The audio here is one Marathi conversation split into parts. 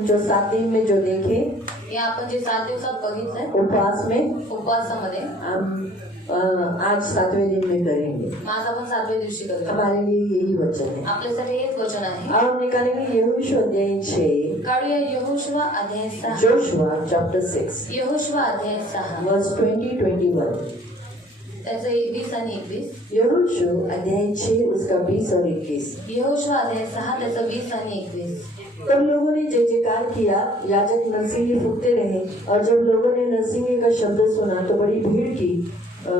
जो 7 दिन में जो देखे, या आपण जे 7 दिवसात बघितलंय उपवास में उपवासामध्ये, हम आज 7वें दिन में करेंगे। आज आपण 7व्या दिवशी करूया। हमारे लिए यही वचन है। आपल्यासाठी हेच वचन आहे। अब हम निकालेंगे यहोशू अध्याय 6, काढूया यहोशुवा अध्याय 6, जोशुआ चैप्टर 6 यहोशुवा अध्याय 6 वर्स 20-21। त्याचं 20 आणि 21। यहोशू अध्याय 6 उसका 20 और 21। यहोशुवा अध्याय 6 त्याचं 20 आणि 21। तब लोगों ने जय जयकार किया, याजक नरसिंगे फूंकते रहे, और जब लोगों ने नरसिंगे का शब्द सुना तो बड़ी भीड़ की फिर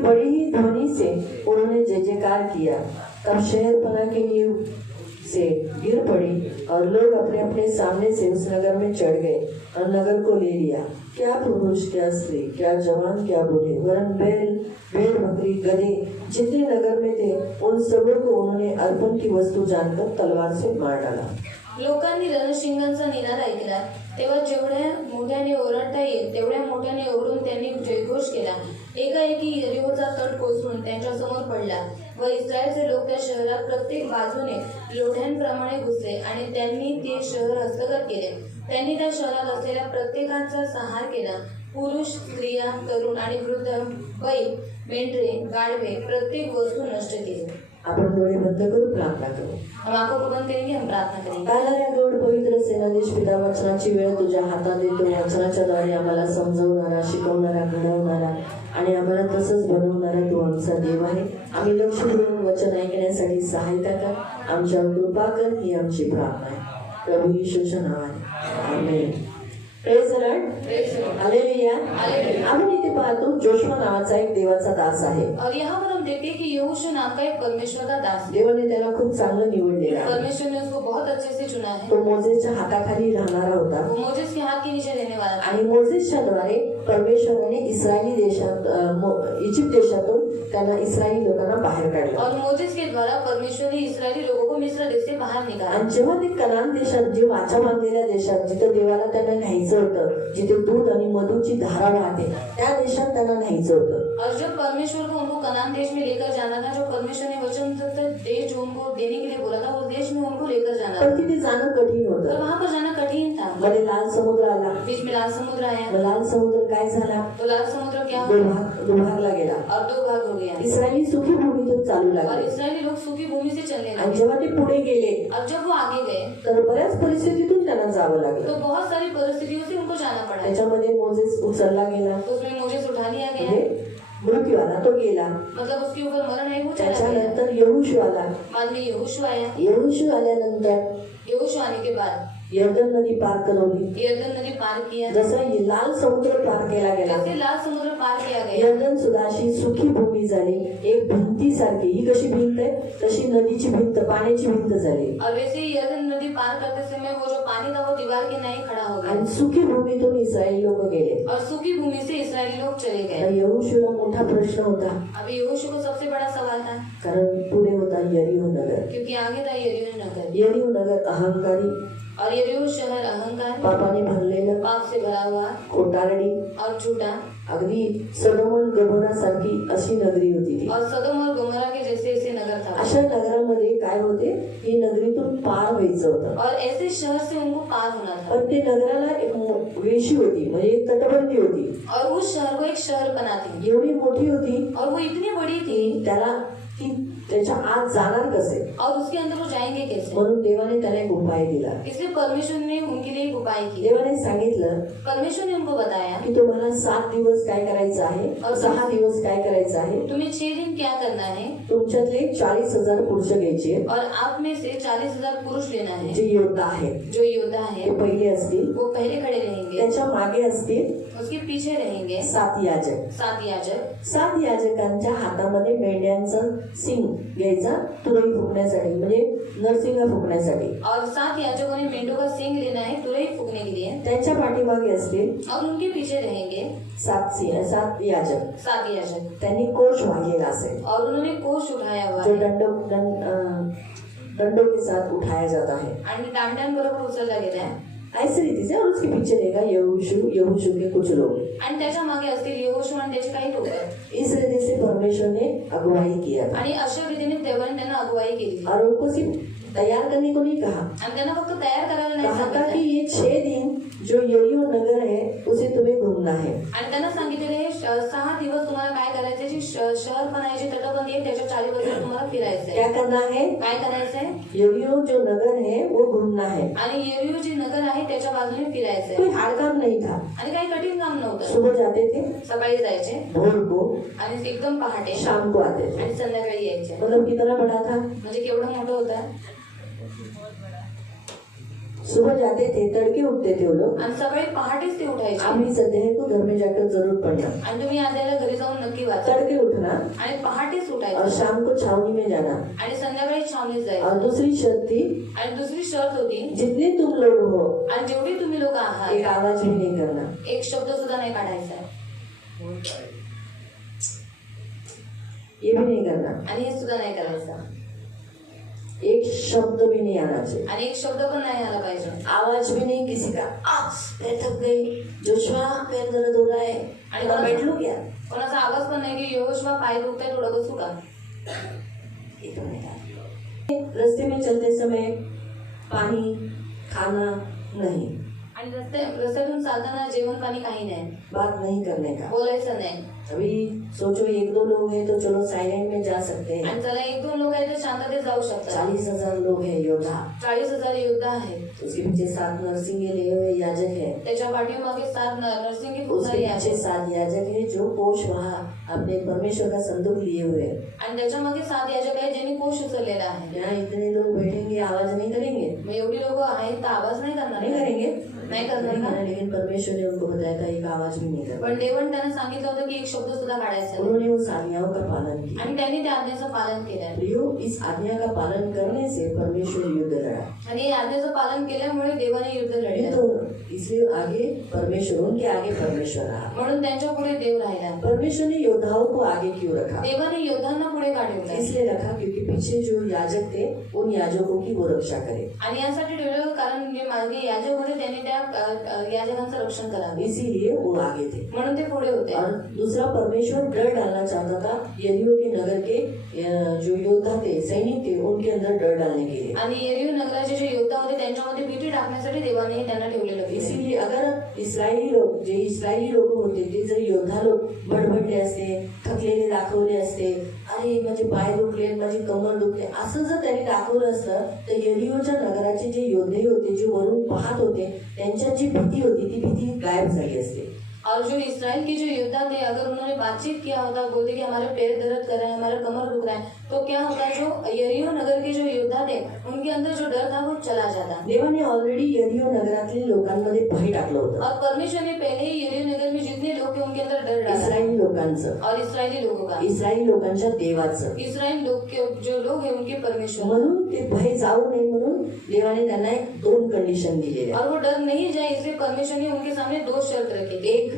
बड़ी ही ध्वनि से उन्होंने जय जयकार किया। तब शहर पना की नींव से गिर पड़ी और लोग अपने अपने सामने से उस नगर में चढ़ गए और नगर को ले लिया। क्या पुरुष, क्या स्त्री, क्या जवान, क्या बूढ़े, वरन बैल, भेड़, बकरी, गधे जितने नगर में थे, उन सबों को उन्होंने अर्पण की वस्तु जानकर तलवार से मार डाला। लोकांनी रणशिंगांचा निनाद ऐकला, तेव्हा जेवढ्या मोठ्याने ओरडता येईल तेवढ्या मोठ्याने ओरडून त्यांनी जयघोष केला। एकाएकी यरीहोचा तट कोसळून त्यांच्या समोर पडला व इस्रायलचे लोक त्या शहरात प्रत्येक बाजूने लोढ्यांप्रमाणे घुसले आणि त्यांनी ते शहर हस्तगत केले। त्यांनी त्या शहरात असलेल्या प्रत्येकाचा संहार केला। पुरुष, स्त्रिया, तरुण आणि वृद्ध, बैल, मेंढरे, गाढवे प्रत्येक वस्तू नष्ट केली। आपण डोळे बंद करू, प्रार्थना करू। हम आंखों को बंद करेंगे, हम प्रार्थना करेंगे। कालऱ्या गोड पवित्र सेनाधीश पिता, वचनाची वेळ तुझ्या हातात देतो। वचनाच्या द्वारे आम्हाला समजवणारा, शिकवणारा, घडवणारा आणि आम्हाला तसंच बनवणारा तू आमचा देव आहे। आम्ही लक्ष देऊन वचन ऐकण्यासाठी सहायता कर, आमच्यावर कृपा कर, ही आमची प्रार्थना आहे प्रभू येशूच्या नावाने, amen. Praise the Lord, hallelujah. आपण इथे पाहतो जोशुआ नावाचा एक देवाचा दास आहे। और यहाँ पर हम देखते हैं कि यहोशू नाम का एक परमेश्वर का दास है। देवाने त्याला खूप चांगलं निवडलेलं आहे। परमेश्वर ने उसको बहुत अच्छे से चुना है। तो मोजेसच्या हाताखाली राहणारा होता वो मोजेस के हाथ के नीचे रहने वाला था। आणि मोजेसच्या द्वारे परमेश्वराने इस्रायली देशात इजिप्त देशातून त्यांना इस्रायली लोकांना बाहेर काढलं। और मोजेस के द्वारा परमेश्वर ने इस्राएली लोगों को मिस्र देश से बाहर निकाला। आणि जेव्हा ते कनान देशात, जे वाचा बांधलेल्या देशात, जिथे देवाला त्यांना न्यायचं होतं, जिथे दूध आणि मधूची धारा वाहते, त्या देशात त्यांना न्यायचं होतं। और जब परमेश्वर को उनको कनान देश में लेकर जाना था, जो परमेश्वर ने वचन देश जो उनको देने के लिए बोला था, उस देश में उनको लेकर जाना था। पण तिथे जाणं कठीण तो होतं। वहाँ पर जाना कठिन था। मध्ये लाल समुद्र आला। बीच में लाल समुद्र आया। लाल समुद्र काय झाला? तो लाल समुद्र क्या हुआ? दुभागला गेला और 2 भाग हो गया। इस्रायली सुखी भूमीतून चालू और लागले। इस्राएली लोग सूखी भूमि से चलने आणि लगे। जेव्हा ते पुढे गेले अब जब वो आगे गए तर बऱ्याच परिस्थितीतून त्यांना जावं लागलं। तो बहुत सारी परिस्थितियों से उनको जाना पड़ा। त्याच्यामध्ये मोजेस उचलला गेला, उसमें मोजेस उठा लिया गया, म्हणजे मृत्यू आला, तो गेला। मतलब उसके ऊपर मरण है वो चला गया। त्याच्यानंतर यहोशू आला। बाद में यहोशू आया। यहोशू आल्यानंतर यहोशू आने के बाद यर्दन नदी पार करवली। यरदन नदी पार किया। जसा लाल समुद्र पार केला गेला, जैसे लाल समुद्र पार किया गया, यर्दन सुदाशी सुखी भूमी झाली। एक भिंतीसारखी, ही कशी भिंत आहे तशी नदीची भिंत, पाण्याची भिंत झाली। और वैसे ही यरदन नदी पार करते समय वो जो पानी था वो दीवार के न्याय खड़ा हो गया। आणि सुखी भूमीतून इस्रायली लोक गेले। और सूखी भूमि से इस्राएली लोग चले तर गए। यहोशूला मोठा प्रश्न होता, अभी यहोशू को सबसे बड़ा सवाल था, कारण पुढे होता यरीहो नगर। क्योंकि आगे था यरीहो नगर। यरीहो नगर अहंकारी, और यरीहो शहर अहंकार, पापाने भरलेलं, पाप से भरा हुआ खोटारडी, और झूठा, अगदी सदोम गमोरासारखी अशी नगरी होती ती। और सदोम और गमोरा के जैसे ऐसे नगर था। अशा नगरामध्ये काय होते, ही नगरीतून पार व्हायचं होतं। और ऐसे शहर से उनको पार होना था। पण ते नगराला एक वेशी होती, म्हणजे एक तटबंदी होती। और उस शहर को एक शहर बनाती, एवढी मोठी होती और वो इतनी बड़ी थी, त्याला ती त्याच्या आत जाणार कसे, और उसके अंदर वो जाएंगे कैसे। म्हणून देवाने त्याला एक उपाय दिला। इसलिए परमेश्वर ने उनके लिए एक उपाय किया। देवाने सांगितलं परमेश्वर ने उनको बताया की तुम्हाला 7 दिवस काय करायचं आहे और 6 दिवस काय करायचं आहे। तुम्हें 6 दिन क्या करना है, तुमच्यातले 40,000 पुरुष घ्यायचे, और आप में से 40,000 पुरुष लेना है, जे योद्धा आहेत जो योद्धा है ते पहिले असतील, वो पहले खड़े रहेंगे, त्याच्या मागे असतील उसके पीछे रहेंगे 7 याजक। 7 याजक। 7 याजकांच्या हातामध्ये मेंढ्यांचं सिंग घ्यायचा, तुरई फुकण्यासाठी, म्हणजे नरसिंग फुकण्यासाठी। और 7 याजकों ने मेंढों का सींग लेना है तुरई फूकने के लिए, त्यांच्या पाठीमागे असतील और उनके पीछे रहेंगे 7 याजक। 7 याजक। त्यांनी कोश वाहिलेला असेल, और उन्होंने कोष उठाया हुआ जो है, डंडों के साथ उठाया जाता है, आणि दांड्यांबरोबर उचलला गेला आहे। ऐसे रीति से। और उसके पीछे रहेगा यहोशू के कुछ लोग। आणि त्याच्या मागे असतील यहोशू आणि त्याचे काही लोक। इस रीति से परमेश्वर ने अगुवाई किया था, आणि अशा रीतीने देवाने त्यांना अगुवाई केली। और उनको सिर्फ तैयार करने को नहीं कहा, आणि त्यांना फक्त तयार करायला नाही कहा था कि सांगितलं, ये 6 दिन जो यरीहो नगर है उसे तुम्हें घूमना है। आणि त्यांना सांगितलेले 6 दिवस तुम्हाला काय करायचंय, जी शहर पण आहे, जी तटबंदी आहे त्याच्या चारी बाजूला तुम्हाला फिरायचंय। क्या करना है? काय करायचंय? यरीहो जो नगर है वो घूमना है। आणि येरियो जी नगर आहे त्याच्या बाजूने फिरायचंय, कोई हार्ड काम नहीं था। आणि काही कठीण काम नव्हतं। सुबह जाते थे, सकाळी जायचे भोर को, आणि एकदम पहाटे, शाम को आते थे। आणि संध्याकाळी यायचे। मतलब कितना बड़ा था? म्हणजे केवढं मोठं होतं। सुबह जाते थे, तड़के उठते थे वो लोग। आणि सकाळी पहाटेच ते उठायचे। आप इस अध्याय को घर में जाकर जरूर पढ़ना। आणि तुम्ही आद्याला घरी जाऊन नक्की वाचा। तड़के उठना आणि पहाटेच और उठायचं, शाम को छावनी में जाना। आणि संध्याकाळी छावणीत और जायचं। दूसरी शर्त थी, आणि दुसरी शर्त होती, जितने तुम लोग हो आणि जेवढी तुम्ही लोक एक आहात आवाज भी नहीं करना। एक शब्द सुद्धा नाही काढायचा, ये भी नहीं करना, आणि हे सुद्धा नाही करायचं, एक शब्द भी नहीं आना चाहिए। आणि एक शब्द पण नाही आला पाहिजे। आवाज भी नहीं किसी का, पैर थक गई, जोशुआ पैर दर्द हो रहा है, आणि मैं बैठ लूं क्या? कोणाचा आवाज पण नाही की यहोशुआ पाय दुखताय, थोडं बसू का? ये तो नहीं था। रास्ते में चलते समय पानी खाना नहीं, आणि रस्त्यातून चालताना जेवण पाणी काही नाही, बात नहीं करने का। बोलायचं नाही। अभी सोचो 1-2 लोग हैं तो चलो साइलेंट में जा सकते हैं। आणि चला 1-2 लोक आहेत ते शांततेत जाऊ शकतात। 40,000 लोग हैं योद्धा, 40,000 योद्धा आहेत, उसके पीछे 7 नरसिंगे लिए हुए याजक है, त्याच्या पाठीमागे 7 नरसिंगी उसके पुजारी पीछे आहेत, 7 याजक है जो कोष वहाँ अपने परमेश्वर का संदूक लिए हुए हैं। आणि त्याच्या मागे 7 याजक आहेत ज्यांनी कोष उचललेला आहे। यहाँ इतने लोग बैठेंगे, आवाज नहीं करेंगे? मग एवढी लोक आहेत तर आवाज नाही करणार नहीं का? करेंगे, नाही करणार नहीं का? करना। लेकिन परमेश्वर ने उनको बताया था एक आवाज भी नहीं करना। पण देवाने त्यांना सांगितलं होतं की एक शब्द सुद्धा काढायचा नाही, उन्होंने उस आज्ञाओं का पालन किया। आणि त्यांनी त्या आज्ञेचं पालन केलं, प्रियो, इस आज्ञा का पालन करने से परमेश्वर युद्ध लड़ा। आणि या आज्ञेचं पालन केल्यामुळे देवाने युद्ध ये लढलं, तो इसलिए आगे परमेश्वर, उनके आगे परमेश्वर रहा। म्हणून त्यांच्या पुढे देव राहिला। परमेश्वर ने योद्धाओं को आगे क्यों रखा? देवाने योद्धांना पुढे का ठेवलं? इसलिए रखा क्योंकि पीछे जो याजक थे उन याजकों की वो रक्षा करे। आणि यासाठी ठेवलं कारण जे मागे याजक होते त्यांनी त्या याजकांचं रक्षण करावे, इसीलिए वो आगे थे। म्हणून ते पुढे होते। और दूसरा, परमेश्वर डर डालना चाहता था यरीहो के नगर के जो योद्धा थे, सैनिक थे, उनके अंदर डर डालने के लिए। आणि येरियो नगराचे जे योद्धा होते त्यांच्यामध्ये भीती टाकण्यासाठी देवाने त्यांना ठेवलेलं होतं। इसीलिए अगर इस्रायली लोक, जे इस्रायली लोक होते ते जर योद्धा लोक बडबडले असते, थकलेले दाखवले असते, अरे माझे पाय दुखले, माझी कमर दुखले, असं जर त्यांनी दाखवलं असतं तर यरीहोच्या नगराचे जे योद्धे होते, जे वरून पाहत होते, त्यांच्यात जी भीती होती ती भीती गायब झाली असते। और जो इसराइल के जो योद्धा थे, अगर उन्होंने बातचीत किया होता, बोलते कि हमारे पैर दर्द कर रहे हैं, हमारा कमर दुख रहा है, तो क्या होता, जो यरीहो नगर के जो योद्धा थे उनके अंदर जो डर था वो चला जाता। देवाने ऑलरेडी यरीहो नगरातील लोकांमध्ये भय टाकलं होतं। और परमेश्वर ने पहले ही यरीहो नगर में जितने लोग थे उनके अंदर डर डाला, इस्रायली लोकांचं, और इसराइली लोगों का, इस्रायली लोकांच्या देवाचं। इसराइल लोग के जो लोग हैं उनके परमेश्वर, म्हणून ते भय जाऊ नये म्हणून देवाने त्यांना 2 कंडिशन दिलेल्या। और वो डर नहीं जाए इसलिए परमेश्वर ने उनके सामने 2 शर्त रखी। एक,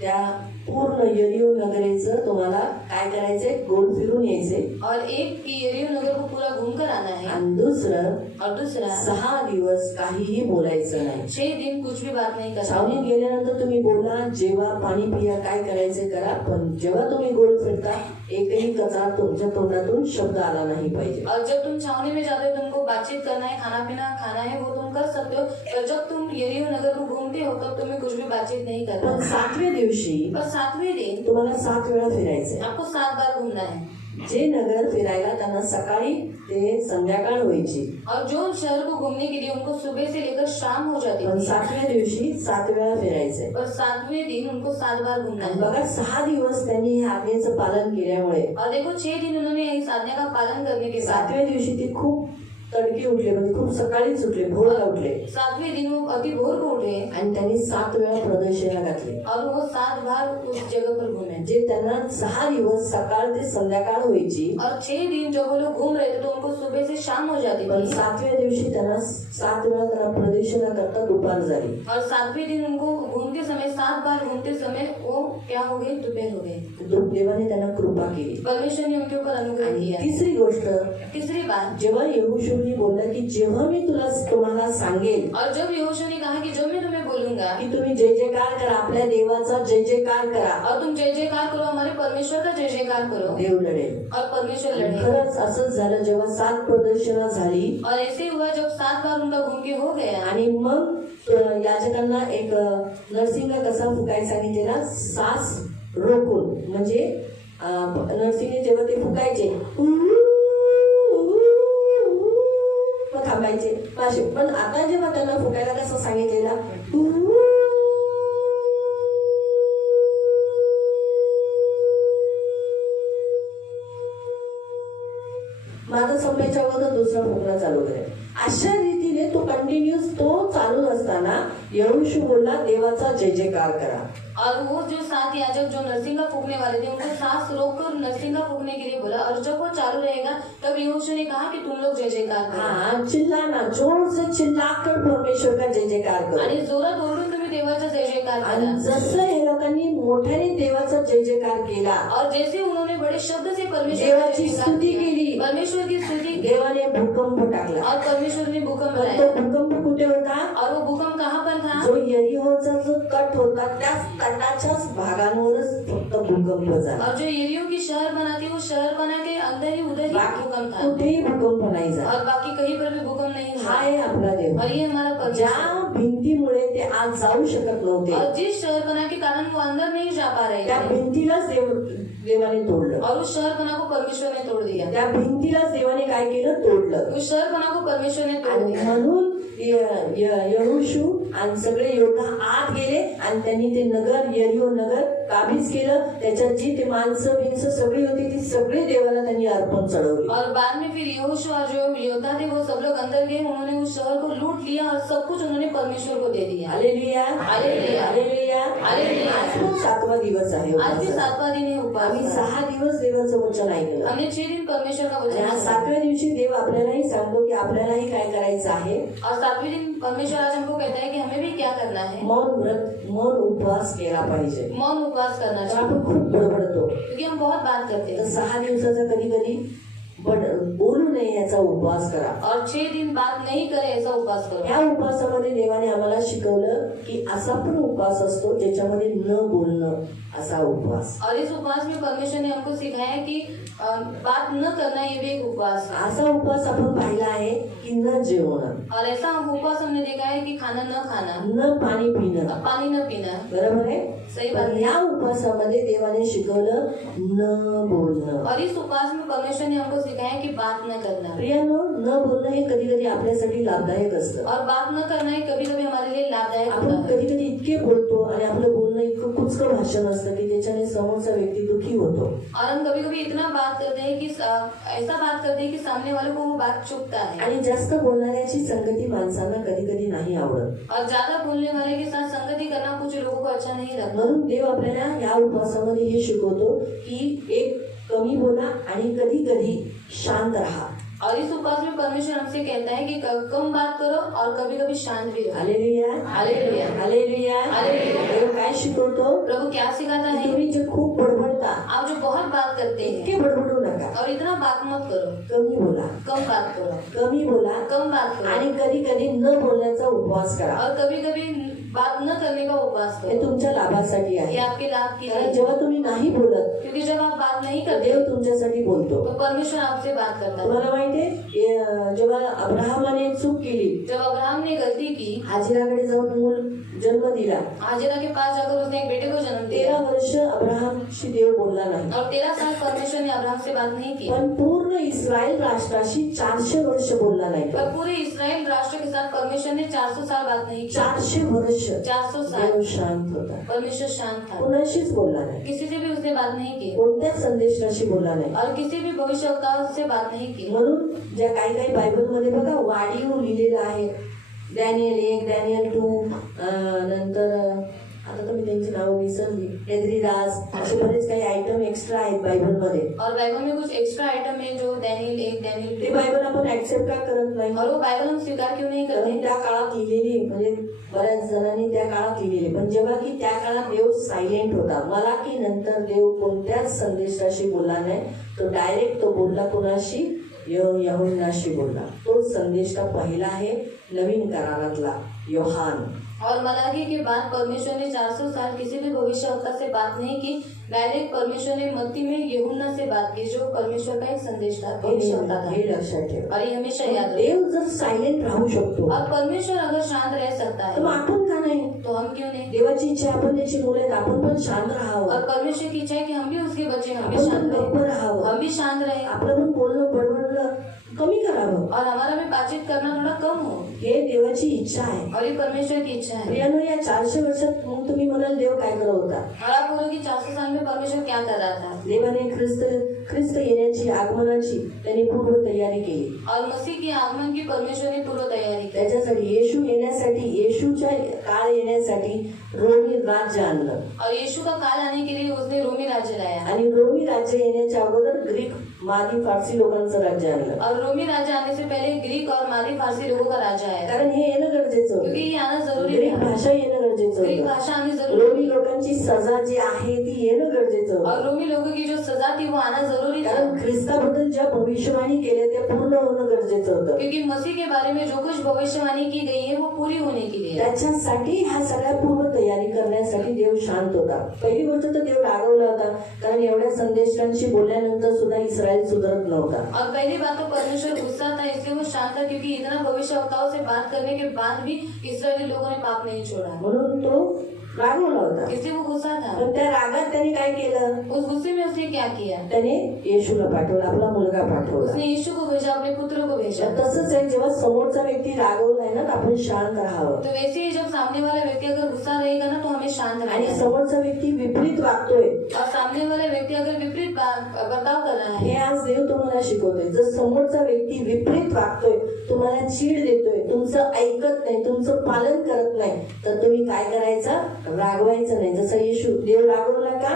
त्या पूर्ण यरीहो नगरेचं तुम्हाला काय करायचंय, गोल फिरून यायचंय, और एक कि यरीहो नगर को पूरा घूम कर आना है, आणि दुसरं, और दूसरा 6 दिवस काहीही बोलायचं नाही। 6 दिन कुछ भी बात नहीं करना। छावणीत गेल्यानंतर तुम्ही बोला, जेव्हा पाणी पिया, काय करायचं करा, पण जेव्हा तुम्ही गोल फिरता एकही कचरा तुमच्या तोंडातून शब्द आला नाही पाहिजे। और जब तुम छावनी में जाते हो, तुमको बातचीत करना है, खाना पीना खाना है, वो तुम कर सकते हो, पर जब तुम यरीहो नगर को घूमते हो तब तुम्हें कुछ भी बातचीत नहीं करना। पण 7वें दिवशी पर 7वें दिन तुम्हाला 7 वेळा फिरायचंय। आपको 7 बार घूमना है। जे नगर फिरायला त्यांना सकाळी ते संध्याकाळ व्हायची, और जो शहर को घूमने के लिए उनको सुबह से लेकर शाम हो जाती पण थी, 7व्या दिवशी 7 वेळा फिरायचंय। पर 7वें दिन उनको 7 बार घूमना आणि है। बघा 6 दिवस त्यांनी ह्या आज्ञेचं पालन केल्यामुळे और देखो 6 दिन उन्होंने इस आज्ञा का पालन करने के बाद 7व्या दिवशी ते खूप तडके उठले, म्हणजे खूप सकाळीच उठले, भोरला उठले, 7वें दिन वो अति भोर को उठे आणि त्यांनी 7 वेळा प्रदक्षिणा घातली। और वो 7 बार उस जगह पर घूमे। जे त्यांना 6 दिवस सकाळ ते संध्याकाळ व्हायची, और 6 दिन जब वो लोग घूम रहे थे तो उनको सुबह से शाम हो जाती पण थी, 7व्या दिवशी त्यांना 7 वेळा त्यांना प्रदक्षिणा करता दुपार झाली। और 7वें दिन उनको घूमते समय 7 बार घूमते समय वो क्या हो गए, दोपहर हो गए। देवाने त्यांना कृपा केली। परमेश्वर ने उनके ऊपर अनुग्रह आणि किया। तिसरी गोष्ट, तीसरी बात, जेव्हा यहोशू यहोशूने बोललं की जेव्हा मी तुम्हाला सांगेल और जब यहोशू ने कहा कि जब मैं तुम्हें बोलूंगा की तुम्ही जय जयकार करा, आपल्या देवाचा जय जयकार करा, और तुम जय जयकार करो, हमारे परमेश्वर का जय जयकार करो, देव लढेल. और परमेश्वर लड़े. खरंच असंच झालं. जेव्हा 7 प्रदर्शनं झाली और ऐसे हुआ जब 7 बार उनका घूम के हो गया, आणि मग याजकांना एक नरसिंह कसा फुकायला सांगितलेला, सास रोखून. म्हणजे नरसिंह जेव्हा ते फुकायचे मग थांबायचे असे. पण आता जेव्हा त्यांना फुकायला कसं सांगितलेला, माझं संपायच्या अगोदर दुसरा फुकणं चालू करेल. अशा रीतीने तो कंटिन्यूस तो चालू असताना यहोशू बोलला देवाचा जय जयकार करा. और वो जो 7 याजक जो नरसिंगा फूकने वाले थे उनको सांस रोककर नरसिंगा फूकने के लिए बोला, और जब वो चालू रहेगा तब यहोशू ने कहा कि तुम लोग जय जयकार करो. हाँ, चिल्लाना, जोर से चिल्लाकर परमेश्वर का जय जयकार करो. आणि जोरात ओरडून तुम्ही देवाचा जय जयकार आणि करा. जसं हे लोकांनी मोठ्याने देवाचा जय जयकार केला, और जैसे उन्होंने बड़े शब्द से परमेश्वर देवाची स्तुती केली, परमेश्वर की स्तुति की, देवाने भूकंप टाकला. और परमेश्वर ने भूकंप पण लाया. तो भूकंप कुठे होता? और वो भूकंप कहाँ पर था? जो यरीहोचा जो तट होता त्याच तटाच्याच भागांवरच फक्त भूकंप झाला. और जो यरीहो की शहर बना थी, वो शहर बना के अंदर ही उधर ही बाकी भूकंप था, कुठेही भूकंप नाही झाला. और बाकी कहीं पर भी भूकंप नहीं हा हुआ. आहे आपला देव. और ये हमारा परमेश्वर. ज्या भिंतीमुळे ते आज जाऊ शकत नव्हते, और जिस शहर बना के कारण वो अंदर नहीं जा पा रहे त्या थे, भिंतीलाच देवाने तोडलं. और उस शहर बना को परमेश्वर ने तोड़ दिया. त्या भिंतीलाच देवाने काय केलं? तोडलं. उस शहर बना को परमेश्वर ने तोड़ आणि दिया. म्हणून यहोशू आणि सगळे योद्धा आत गेले आणि त्यांनी ते नगर, यरीहो नगर काबीज केलं. त्याच्यात जी ते माणसं बिंस सगळी होती ती सगळी देवाला त्यांनी अर्पण चढवली. और बाद में फिर यहोशू और जो योद्धा थे वो सब लोग अंदर गए, उन्होंने उस शहर को लूट लिया और सब कुछ उन्होंने परमेश्वर को दे दिया. Hallelujah, hallelujah, hallelujah, hallelujah. आज पण 7वा दिवस आहे. आज भी 7वां दिन है उपवास आम्ही का. 6 दिवस देवाचं वचन ऐकलं. हमने 6 दिन परमेश्वर का आणि वचन आज सुना. 7व्या दिवशी देव आपल्यालाही सांगतो की आपल्यालाही काय करायचं आहे. और 7वें दिन परमेश्वर आज हमको कहता है कि हमें भी क्या करना है. मौन व्रत, मौन उपवास केला पाहिजे. मौन उपवास करना तर चाहिए, आपण खूप बडबडतो. क्योंकि हम बहुत बात करते तर हैं. 6 दिवसाचा कधी कधी बोलू नये याचा उपवास करा. और 6 दिन बात नहीं करे ऐसा उपवास करो. या उपवासामध्ये देवाने आम्हाला शिकवलं की असा पण उपवास असतो ज्याच्यामध्ये न बोलणं, असा उपवास. और इस उपवास में परमेश्वर ने हमको सिखाया कि बात न करना ये भी एक उपवास है. असा उपवास आपण पाहिला आहे की न जेवणं, और ऐसा हम उपवास हमने देखा है कि खाना न खाना, न पाणी पिणं. और पानी न पीना. बरोबर आहे. सही बात पण है. या उपवासामध्ये देवाने शिकवलं न बोलणं. और इस उपवास में परमेश्वर ने हमको सिखाया कि बात न करना. प्रियानो, न बोलणं हे कधी कधी आपल्यासाठी लाभदायक असतं. और बात न करना ही कभी कभी हमारे लिए लाभदायक आपण होता है. कधी कधी इतके बोलतो आणि आपलं बोलणं इतकं कुचकं भाषण असतं की त्याच्याने समोरचा व्यक्ती दुखी होतो. और हम कभी कभी इतना बात करते हैं कि ऐसा बात करते हैं कि सामने वाले को वो बात चुभता है. आणि जास्त बोलणाऱ्याची संगती माणसांना कधी कधी नाही आवडत. और ज्यादा बोलने वाले के साथ संगति करना कुछ लोगों को अच्छा नहीं लगता. म्हणून देव आपल्याला या उपवासामध्ये हे शिकवतो की एक कमी बोला आणि कधी कधी शांत राहा. और इस उपवास में परमेश्वर हमसे कहता है कि कम बात करो और कभी कभी शांत भी रहो. Hallelujah, hallelujah, hallelujah. हालेलुया. देव काय शिकवतो? प्रभु क्या सिखाता है? तुम्ही जे खूप बडबडता, आप जो बहुत बात करते हैं इतके बडबडू नका. और इतना बात मत करो. कमी बोला, कम बात करो, कमी बोला कम बात करो. आणि कधी कधी न बोलण्याचा उपवास करा. और कभी कभी बात न करने का उपवास हे करो. तुमच्या लाभासाठी ये आहे. आपके लाभ की कारण है. जेव्हा तुम्ही नाही बोलत क्योंकि जब आप बात नहीं तर करते देव तुमच्यासाठी बोलतो. तो परमेश्वर आपसे बात करता है. तुम्हाला माहितीये जेव्हा अब्राहमाने चूक केली, जब अब्राहम ने गलती की, हाजिराकडे जाऊन मूल जन्म दिला, हाजिरा के पास जाकर उसने एक बेटे को जन्म दिया. 13 वर्ष अब्राहमशी देव बोलला नाही. और 13 साल परमेश्वर ने अब्राहम से बात नहीं की. पण पूर्ण इस्रायल राष्ट्राशी 400 वर्ष बोलला नाही. पर पूरे इस्राएल राष्ट्र के साथ परमेश्वर ने 400 साल बात नहीं की. 400 वर्ष 400 साल देव शांत होता. परमेश्वर शांत था. कुणाशीच बोलला नाही. किसी से भी उसने बात नहीं की कोणत्याच संदेशाशी बोलला नाही. और किसी भी भविष्यवक्ता से बात नहीं की. म्हणून ज्या काही काही बायबलमध्ये बघा वाढीव लिहिलेलं आहे. डॅनियल 1, डॅनियल 2, नंतर आता तुम्ही त्यांची नावं विसरली, एद्रिदास, असे बरेच काही आयटम एक्स्ट्रा आहेत बायबलमध्ये. और बाइबल में कुछ एक्स्ट्रा आइटम है जो डैनियल 1, डैनियल ते 2. बायबल आपण ऍक्सेप्ट का करत नाही? और वो बाइबल हम स्वीकार क्यों नहीं करते? कारण त्या काळात लिहिलेली, म्हणजे बऱ्याच जणांनी त्या काळात लिहिलेली, पण जेव्हा की त्या काळात देव सायलेंट होता. मला की नंतर देव कोणत्याच संदेशाशी बोलला नाही. तो डायरेक्ट तो बोलला कोणाशी? यहोन्नाशी बोलला। तो संदेश का पहिला आहे नवीन करारातला योहान। और मलाकी के बाद परमेश्वर ने 400 साल किसी भी भविष्यवक्ता से बात नहीं की। डायरेक्ट परमेश्वर ने मत्ती में यूहन्ना से बात की, जो परमेश्वर का एक संदेश था, भविष्यवक्ता था। हे लक्षात ठेव। और ये हमेशा याद रहे। देव जर सायलेंट राहू शकतो और परमेश्वर अगर शांत रह सकता तर मग है आपण का नाही? तो हम क्यों नहीं? देवाची इच्छा आहे आपण त्याची मुलं आहेत, आपण पण शांत राहावं, और परमेश्वर की इच्छा है कि हम भी उसके बच्चे, हम भी आपण पण शांत गप्प रहे, राहावं, हम भी शांत रहे, आपलं पण बोलणं बडबडणं कमी करावं। और हमारा भी बातचीत करना थोड़ा कम हो। हे देवाची इच्छा आहे। और ये परमेश्वर की इच्छा है। प्रियानो, या 400 वर्षात मग तुम्ही म्हणाल देव काय करत होता? और आप बोलो कि 400 साल में परमेश्वर क्या कर रहा था? देवाने ख्रिस्त येण्याची आगमनाची त्यांनी पूर्व तयारी केली। और मसीह के आगमन की परमेश्वर ने पूर्व तैयारी की। त्याच्यासाठी येशू येण्यासाठी, येशूच्या काळ येण्यासाठी रोमी राज्य आणलं। और यीशु का काल आने के लिए उसने रोमी राज्य लाया। आणि रोमी राज्य येण्याच्या अगोदर ग्रीक, मादी, फारसी लोकांचं राज्य आणलं। और रोमी राज्य आने से पहले ग्रीक और मादी फारसी लोगों का राज्य आया, कारण हे येणं गरजेचं क्योंकि होतं। ये आना जरूरी ग्रीक था। भाषा येणं गरजेचं ग्रीक होतं। भाषा आनी जरूरी रोमी थी। लोकांची सजा जी आहे ती येणं गरजेचं और होतं। रोमी लोगों की जो सजा थी वो आना जरूरी था, कारण ख्रिस्ताबद्दल ज्या भविष्यवाणी केल्या त्या पूर्ण होणं गरजेचं होतं। क्योंकि मसीह के बारे में जो कुछ भविष्यवाणी की गई है वो पूरी होने के लिए। त्याच्यासाठी ह्या सगळ्या पूर्व तयारी करण्यासाठी देव शांत होता। पहिली गोष्ट तर देव रागवला होता, कारण एवढ्या संदेशांशी बोलल्यानंतर सुद्धा इस्रायल सुधरत नव्हता। और पहली बात तो परमेश्वर गुस्सा था, इसलिए वो शांत था, क्योंकि इतना भविष्यवक्ताओं से बात करने के बाद भी इस्राएली लोगों ने पाप नहीं छोड़ा, म्हणून तो रागवला होता। इसलिए वो गुस्सा था। पण त्या रागात त्याने काय केलं? उस गुस्से में उसने क्या किया? त्याने येशूला पाठवलं, आपला मुलगा पाठवला। उसने यीशु को भेजा, अपने पुत्र को भेजा। तसंच आहे, जेव्हा समोरचा व्यक्ती रागवलाय ना तर आपण शांत राहावं। तो वैसे ही जब सामने वाला व्यक्ति अगर गुस्सा रहेगा ना तो हमें शांत आणि रहना है। समोरचा व्यक्ती विपरीत वागतोय, और सामने वाला व्यक्ति अगर विपरीत बर्ताव कर रहा हे है, आज देव तुम्हाला शिकवतोय। जर समोरचा व्यक्ती विपरीत वागतोय, तुम्हाला चीड देतोय, तुमचं ऐकत नाही, तुमचं पालन करत नाही, तर तुम्ही काय करायचं? रागवायचं नाही। जसं येशू, देव रागवला का?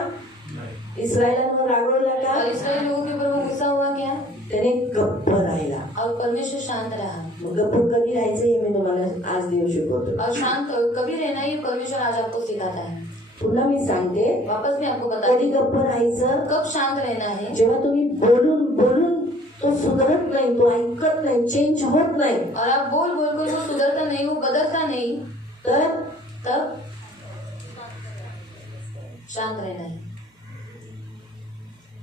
इस्रायलांना रागवला का? और इसराइल लोगों के ऊपर वो गुस्सा हुआ क्या? त्याने गप्प राहिला। और परमेश्वर शांत रहा। मग गप्प कधी राहायचं हे मी तुम्हाला आज देव शिकवतो। और शांत कभी रहना ये परमेश्वर आज आपको सिखाता है। पुन्हा मी सांगते, वापस मैं आपको कधी बताती हूँ गप्प राहायचं? कब शांत रहना है। जेव्हा तुम्ही बोलून बोलून तो सुधरत नाही, तो ऐकत नाही, चेंज होत नाही, और आप बोल बोल कर वो सुधरता नहीं, वो बदलता नहीं, तर तब शांत रहना है।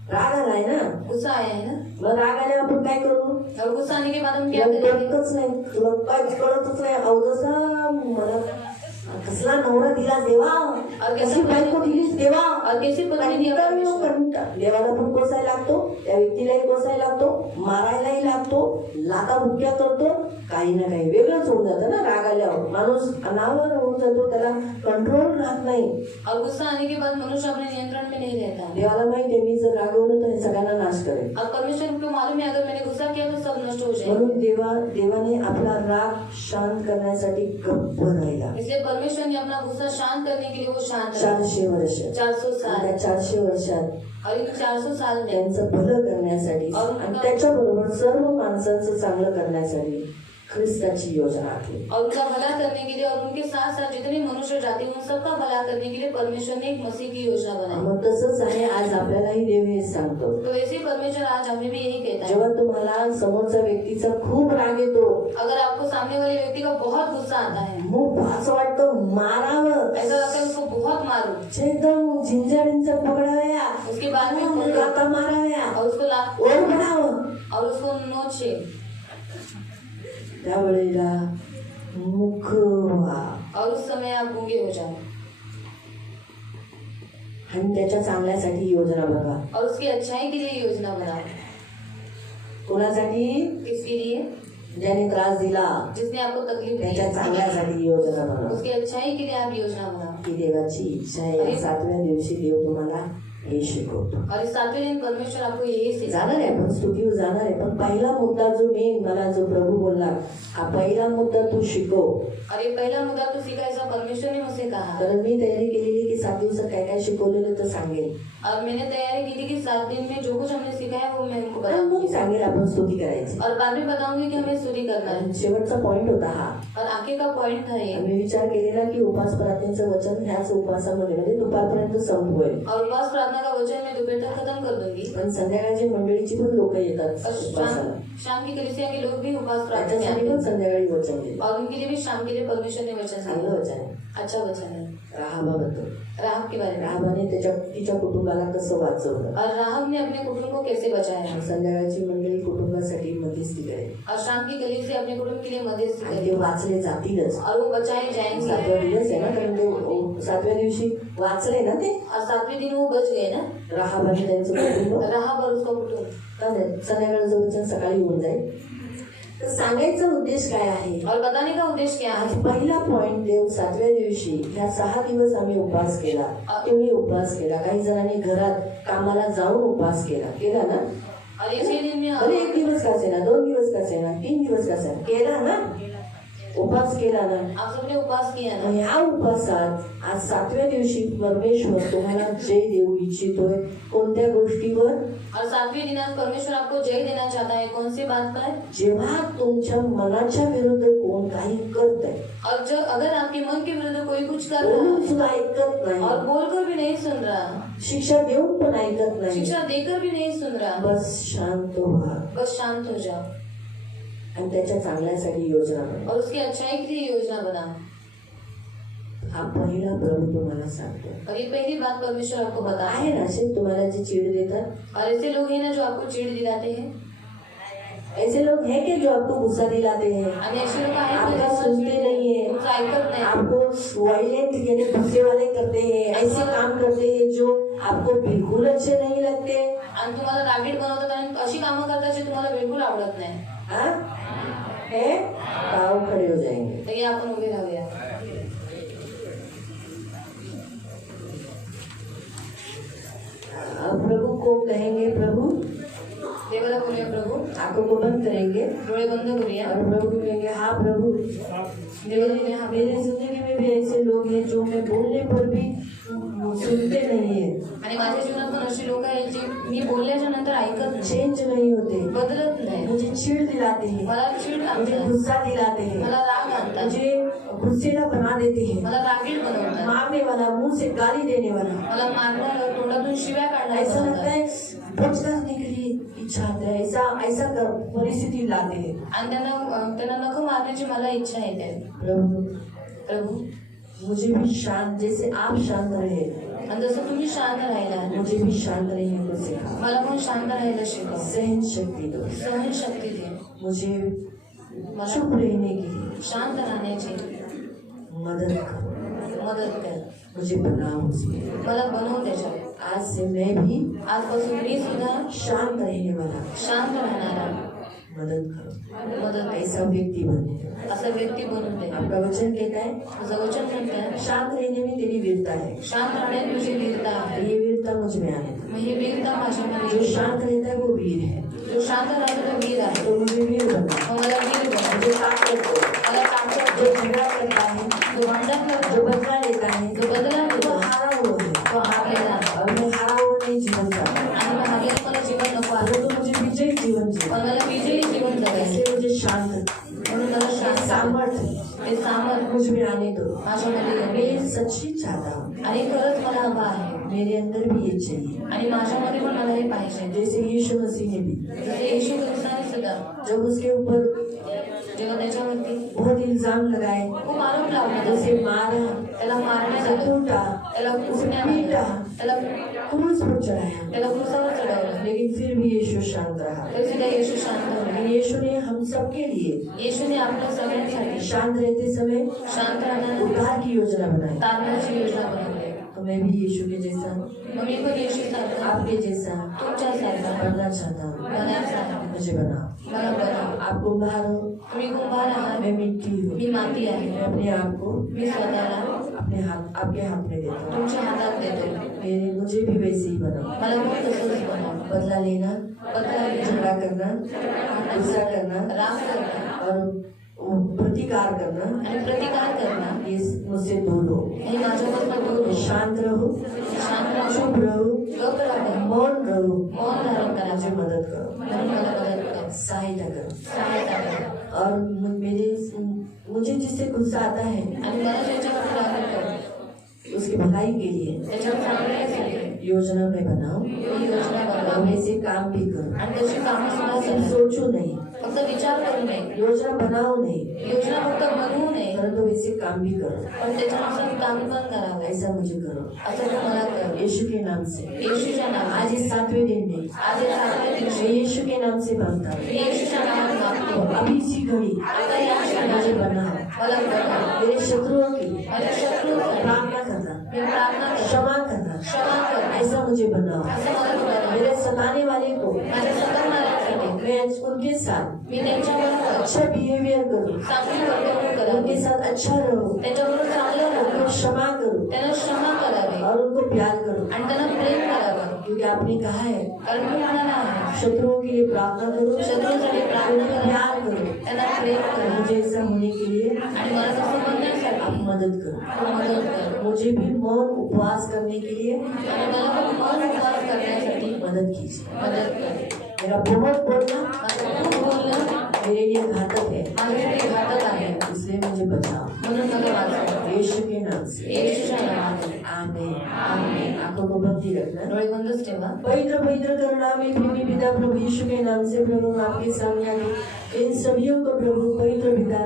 राग आलाय ना, गुस्सा आया है ना, मग राग आल्यावर आपण काय करू? और गुस्सा आने के बाद हम क्या तुला करेंगे? कळतच नाही, तुला काहीच कळतच नाही। अहो जसा मला कसला नवरा दिला देवा, कशी बायको दिलीस देवा, और कैसी पत्नी दिया परमेश्वर। देवाला पण कोसायला लागतो, त्या व्यक्तीलाही कोसायला लागतो, मारायलाही लागतो, लाता बुक्क्या करतो, काही ना काही वेगळंच होऊन जातं ना। राग आल्यावर माणूस अनावर होऊन जातो, त्याला कंट्रोल राहत नाही। और गुस्सा आने के बाद मनुष्य अपने नियंत्रण में नहीं रहता। देवाला माहिती आहे, मी जर रागवलं तर हे सगळ्यांना नाश करेल। और परमेश्वर को मालूम है अगर मैंने गुस्सा किया तो सब नष्ट हो जाएगा। म्हणून देवाने आपला राग शांत करण्यासाठी गप्प राहिला। इसलिए परमेश्वर ने अपना गुस्सा शांत करने के लिए वो शांत रहा। 400 वर्ष, 400 साल, त्या 400 वर्षात और इन 400 साल में त्यांचं भलं करण्यासाठी आणि त्याच्याबरोबर सर्व माणसांचं चांगलं करण्यासाठी ख्रिस्ताची योजना आखली। और उनका भला करने के लिए और उनके साथ साथ जितने मनुष्य जाति उन सबका भला करने के लिए परमेश्वर ने एक मसीह की योजना बनाई। मग तसंच आहे, आज आपल्यालाही देव हे सांगतो। तो वैसे ही परमेश्वर आज हमें भी यही कहता है। जेव्हा तुम्हाला समोरच्या व्यक्तीचा खूप राग येतो, अगर आपको सामने वाले व्यक्ति का बहुत गुस्सा आता है, मग असं वाटतं मारावं, ऐसा लगता है उसको बहुत मारूं, एकदम झिंजाळींचा पकडाव्या, उसके बाद में लाथा माराव्या, और उसको लात ओरडावं। और उसको नोचे, त्यावेळेला मुख व्हा और उस समय आप गूंगे हो जाओ आणि त्याच्या चांगल्यासाठी योजना बघा। और उसकी अच्छाई के लिए योजना बनाओ। कोणासाठी? किसके लिए? ज्याने त्रास दिला, जिसने आपको तकलीफ त्याच्या दी, चांगल्यासाठी योजना बघा। उसकी अच्छाई के लिए आप योजना बनाओ। ही देवाची इच्छा आहे। 7व्या दिवशी देव तुम्हाला हे शिकवतो। और इस 7वें दिन परमेश्वर आपको यही सिखाएगा। जाणार आहे, आपण स्तुतीवर जाणार आहे, पण पहिला मुद्दा जो मला जो प्रभु बोलला, हा पहिला मुद्दा तू शिकव। और ये पहला मुद्दा तो सीखा, ऐसा परमेश्वर ने मुझसे कहा। तर मी तयारी केलेली की 7 दिवसात काय काय शिकवलेलं तर सांगेल। और मैंने तैयारी की थी कि 7 दिन में जो कुछ हमने सीखा है वो मैं उनको मग बताऊंगी। सांगेल आपण स्तुती करायची। और बाद में बताऊंगी कि हमें स्तुति करना है। आणि शेवटचा पॉइंट होता हा। और आगे का पॉइंट था ये। आम्ही विचार केलेला की उपास प्रार्थनेचं वचन ह्याच उपासामध्ये म्हणजे दुपारपर्यंत संपवेल। और उपास प्रार्थना प्रार्थना का वचन मैं दोपहर तक खत्म कर दूंगी। पण संध्याकाळची मंडळीची पण लोक येतात और उपासाला, शाम की कलीसिया के लोग भी उपवास प्रार्थना में त्याच्यासाठी आते पण संध्याकाळी वचन दिले. हैं और उनके लिए भी शाम के लिए परमेश्वर ने वचन चांगलं दिया। वचन आहे. अच्छा वचन है राहाबाबद्दल. राहब के बारे में। राहाबाने तिच्या कुटुंबाला कसं वाचवलं. और राहब ने अपने कुटुंब को कैसे बचाया संध्याकाळची मंडळी कुटुंबासाठी मध्यस्थी करेल और शाम की कलीसिया अपने कुटुंब के लिए मध्यस्थी आणि ते करेगी वाचले जातीलच. और वो बचाए जाएंगे। 7वा दिवस आहे ना, कारण ते 7व्या दिवशी वाचले ना ते. और 7वें दिन वो बच गए ना, राहाबाने त्यांचं कुटुंब. राहब और उसका कुटुंब। संध्याकाळचं वचन सकाळी होऊन जाईल. तर सांगायचा उद्देश काय आहे. और बताने का उद्देश्य क्या आज है? पहिला पॉइंट देव 7व्या दिवशी ह्या 6 दिवस आम्ही उपवास केला. तुम्ही उपवास केला, काही जणांनी घरात कामाला जाऊन उपवास केला ना. और इसी दिन में अरे 1 दिवस का असेना, 2 दिवस का असेना, 3 दिवस का असेना, केला ना, उपवास केला ना. आप सबने उपवास किया ना। ह्या उपवासात आज 7व्या दिवशी परमेश्वर तुम्हाला जय देऊ इच्छितोय. कोणत्या गोष्टीवर. और 7वें दिन आज परमेश्वर आपको जय देना चाहता है। कौन सी बात पर? जेव्हा तुमच्या मनाच्या विरुद्ध कोण काही करतंय, और जो अगर आपके मन के विरुद्ध कोई कुछ कर रहा बोलून है सुद्धा ऐकत नाही, और बोलकर भी नहीं सुन रहा, शिक्षा देऊन पण ऐकत नाही, शिक्षा देकर भी नहीं सुन रहा, बस शांत व्हा बस शांत हो जाओ आणि त्याच्या चांगल्यासाठी योजना बना. और उसकी अच्छाई के लिए योजना बनाओ। हा पहिला प्रभू तुम्हाला सांगतो. और ये पहली बात परमेश्वर आपको बता आहे ना असे तुम्हाला जे चिड देतात. और ऐसे लोग हैं ना जो आपको चिढ़ दिलाते हैं। ऐसे लोग हैं कि जो आपको गुस्सा दिलाते हैं, आणि असे लोक आहेत आपका ना जे सुनते नहीं है, तुमचं ऐकत नाही, आपको वायलेंट यानी गुस्से वाले करते हैं, ऐसे काम करते हैं जो आपको बिल्कुल अच्छे नहीं लगते. आणि तुम्हाला रागीट बनवतात आणि अशी कामं करतात जे तुम्हाला बिलकुल आवडत नाही। हाँ? है पाव खड़े हो जाएंगे. तर ये आपण उभे राहूया। प्रभु को कहेंगे, प्रभु देवाला बोलूया प्रभू, आंखों को बंद करेंगे डोळे बंद करूया और प्रभु को कहेंगे, हाँ प्रभु देवाला बोलूया हाँ मेरे जिंदगी में भी ऐसे लोग हैं जो मैं बोलने पर भी सुनते नहीं है, आणि माझ्या जीवनात पण अशी लोक आहेत जी मी बोलल्याच्या नंतर ऐकत नाही, चेंज नहीं होते, बदलत नाही, मुझे चिढ़ दिलाते हैं, मला चिड मुझे आणतात, गुस्सा दिलाते हैं, मला राग आणतात, मुझे गुस्सेला बना देते हैं, मला रागीट बनवतात, मारने वाला, मुंह से गाली देने वाला. मला मारणार, तोंडातून शिव्या ऐसा लगता काढणार है बच करने के लिए इच्छा आता है, ऐसा परिस्थिति लाते हैं. आणि त्यांना नख मारण्याची मला इच्छा येते। प्रभू मुझे भी शांत, जैसे आप शांत रहे, आणि जसं तुम्ही शांत राहिला मुझे भी शांत रहने को सिखा. मला पण शांत राहायला शिकव, सहन शक्ति दो, सहन शक्ती दे, मुझे मला चुप रहने के लिए शांत राहण्याची मदद करो, मदत कर, मुझे बनाओ उसमें. मला बनव त्याच्यात। आज से मैं भी आजपासून मी सुद्धा शांत रहने वाला, शांत राहणारा, मदद करो, मदत ऐसा व्यक्ति बनने दो. असा व्यक्ती बनून दे। आपका वचन कहता है माझं वचन म्हणतं शांत रहने में तेरी वीरता है. शांत राहण्यात तुझी वीरता आहे, ये वीरता मुझ में आने दो. मग ही वीरता माझ्यामध्ये जो येईल। शांत रहता है वो वीर है. जो शांत राहतो तो वीर आहे, तो मुझे वीर बना. मग मला वीर बनव, मुझे ताकत दो. मला ताकद जो दे, झगड़ा करता है, जो भांडण करतो, जो बदला लेता है, जो बदला वो घेतो हारा हुआ है. तो हारलेला, और मैं हारा हुआ नहीं जीवन चाहता. आणि मग हारलेलं मला जीवन नको आहे, अगर तो मुझे विजयी जीवन पण जीवन, मला विजयी जीवन जगायचे, ऐसे मुझे शांत, म्हणून मला शांत सामर्थ्य ते सामर्थ मुझ में आने दो. माझ्यामध्ये मैं येईल ये सच्ची चाहता हूँ. आणि खरंच मला हवं आहे मेरे अंदर भी ये चाहिए. आणि माझ्यामध्ये पण मला हे पाहिजे। जैसे यीशु मसीह ने भी, जसे येशू ख्रिस्ताने सुद्धा जब उसके ऊपर जेव्हा त्याच्यावरती बहुत इल्जाम लगाए, खूप आरोप लावला, उसे मारा, त्याला मारण्यात उसे आलं, कूटा, त्याला उसे कुटण्यात पीटा, आलं, त्याला क्रूस पर चढ़ाया, त्याला क्रूसावर चढवलं, लेकिन फिर भी यीशु शांत रहा. तरी सुद्धा येशू शांत लेकिन होता। यीशु ने हम सबके लिए येशूने आपल्या सगळ्यांसाठी शांत रहते समय शांत राहण्याची उद्धार की योजना बनाई. तारणाची योजना बनवली। तो मैं भी यीशु के जैसा, मग मी पण येशूसारखं आपके जैसा तुमच्यासारखं बनना चाहता हूँ. बनायचं आहे, मुझे बनाओ. मला बनव। आप कुम्हार हो, तुम्ही कुंभार आहात, मैं मिट्टी हूँ. मी माती आहे, मैं अपने आप को मी स्वतःला अपने हाथ, आपके हाथ में देता हूँ. तुमच्या हातात देतो, मुझे भी वैसे ही बनाओ. मला पण तसंच बनव। बदला लेना, बदला घ्या, झगड़ा करना, गुस्सा करना राग करना और प्रतिकार करना, आणि प्रतिकार करना ये मुझसे दूर हो. हे माझ्यापासून दूर हो। शांत रहो, शांत राहू, चुप रहो, गप्प राहू, मौन रहो. मौन धारण करा, मुझे मदद करो, म्हणून मला मदत कर, सहायता करो. सहायता करा। और मुझे जिससे गुस्सा आता है, आणि मला ज्याच्यावर राग येतो उसकी भलाई के लिए त्याच्या चांगल्यासाठी योजना मैं बनाऊं मी योजना और बनवावी वैसे काम भी करूं, आणि तशी कामं सुद्धा सिर्फ केली. सोचू नहीं, फक्त विचार करू नये, योजना बनाओ नहीं, योजना फक्त बनवू नये, परंतु वैसे काम भी करो. पण त्याच्यानुसार काम पण करावे. ऐसा मुझे करो असं तुम्हाला करावे. यीशु के नाम से. येशूच्या नावाने आज इस 7वें दिन में आज हे 7व्या दिवशी मैं यीशु के नाम से मांगता हूँ. मी येशूच्या नावाने मागतो. अभी इसी घड़ी आता या क्षणाला मुझे बनाओ. मला बनवा. मेरे शत्रुओं की माझ्या शत्रूसाठी प्रार्थना करना, मी प्रार्थना करतो. क्षमा करना, क्षमा कर. ऐसा मुझे बनाओ. असं मला बनवा. मेरे सताने वाले को माझ्या सतर्कणाऱ्यासाठी मैं उनके साथ मी त्यांच्याबरोबर अच्छा बिहेवियर करूं, चांगली वर्तणूक उनके करावी. साथ अच्छा रहूं, त्यांच्याबरोबर चांगलं उनको राहावं. क्षमा करूं त्यांना क्षमा करावी और उनको प्यार करूं. आणि त्यांना प्रेम करावं. क्योंकि आपने कहा है कारण मी म्हणाला आहे शत्रुओं के लिए प्रार्थना करो, शत्रूंसाठी प्रार्थना उन्हें करा, प्यार करो. त्यांना प्रेम करा मुझे ऐसा होने के लिए आणि मला तसं आप बनण्यासाठी मदद करो. तू मदत कर. मुझे भी मौन उपवास करने के लिए आणि मला पण मौन उपवास करण्यासाठी मदद कीजिए. मदत कर. मेरा बहुत बोलना माझं खूप बोलणं मेरे लिए घातक है, माझ्यासाठी घातक आहे, इसलिए मुझे बचाओ. म्हणून मला वाचव. यीशु के नाम से येशूच्या नावाने आमीन. आमीन. आंखों को बंदी रखना. डोळे बंदच ठेवा. पवित्र पवित्र करुणा में प्रेमी पिता प्रभु यीशु के नाम से प्रभु हम आपके सामने आके इन सभियों को प्रभु पवित्र पिता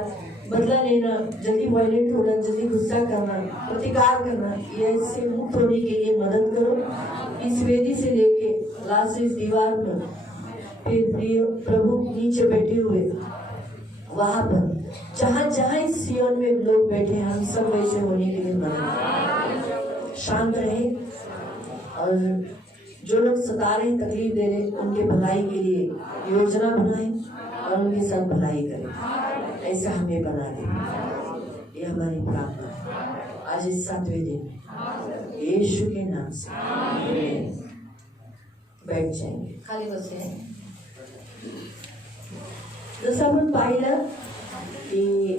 बदला लेना, जल्दी वायलेंट होना, जल्दी गुस्सा करना, प्रतिकार करना, ये इससे मुक्त होने के लिए मदद करो. इस वेदी से लेके लास्ट इस दीवार पर फिर प्रिय प्रभु नीचे बैठे हुए वहां पर जहाँ जहाँ इस सियोन में लोग बैठे हैं, हम सब वैसे होने के लिए मदद करें. शांत रहे और जो लोग सता रहे तकलीफ दे रहे उनके भलाई के लिए योजना बनाए और उनके साथ भलाई करें. ऐसा हमें बना दे. ये हमारी प्रार्थना है आज इस 7वें दिन यीशु के नाम से. आमीन. बैठ जाएंगे. खाली बसे. जसं आपण पाहिलं की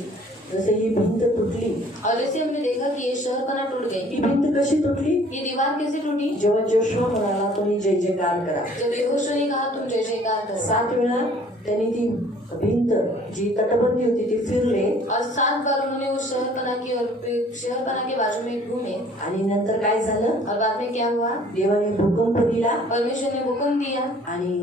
जसं ही भिंत तुटली. और जैसे हमने देखा कि ये शहरपणा टूट गई. ही भिंत कशी तुटली? ये दीवार कैसे टूटी? जेव्हा जोशुआ म्हणाला तुम्ही जय जयकार करा. जब यहोशू ने कहा तुम जय जयकार करो. 7 वेळा त्यांनी ती भिंत जी तटबंदी होती ती फिरले और 7 बार उन्होंने उस शहरपणा की और शहरपणा के बाजू में घूमे. आणि नंतर काय झालं? और बाद में क्या हुआ? देवाने भूकंप दिला परमेश्वर ने भूकंप दिया आणि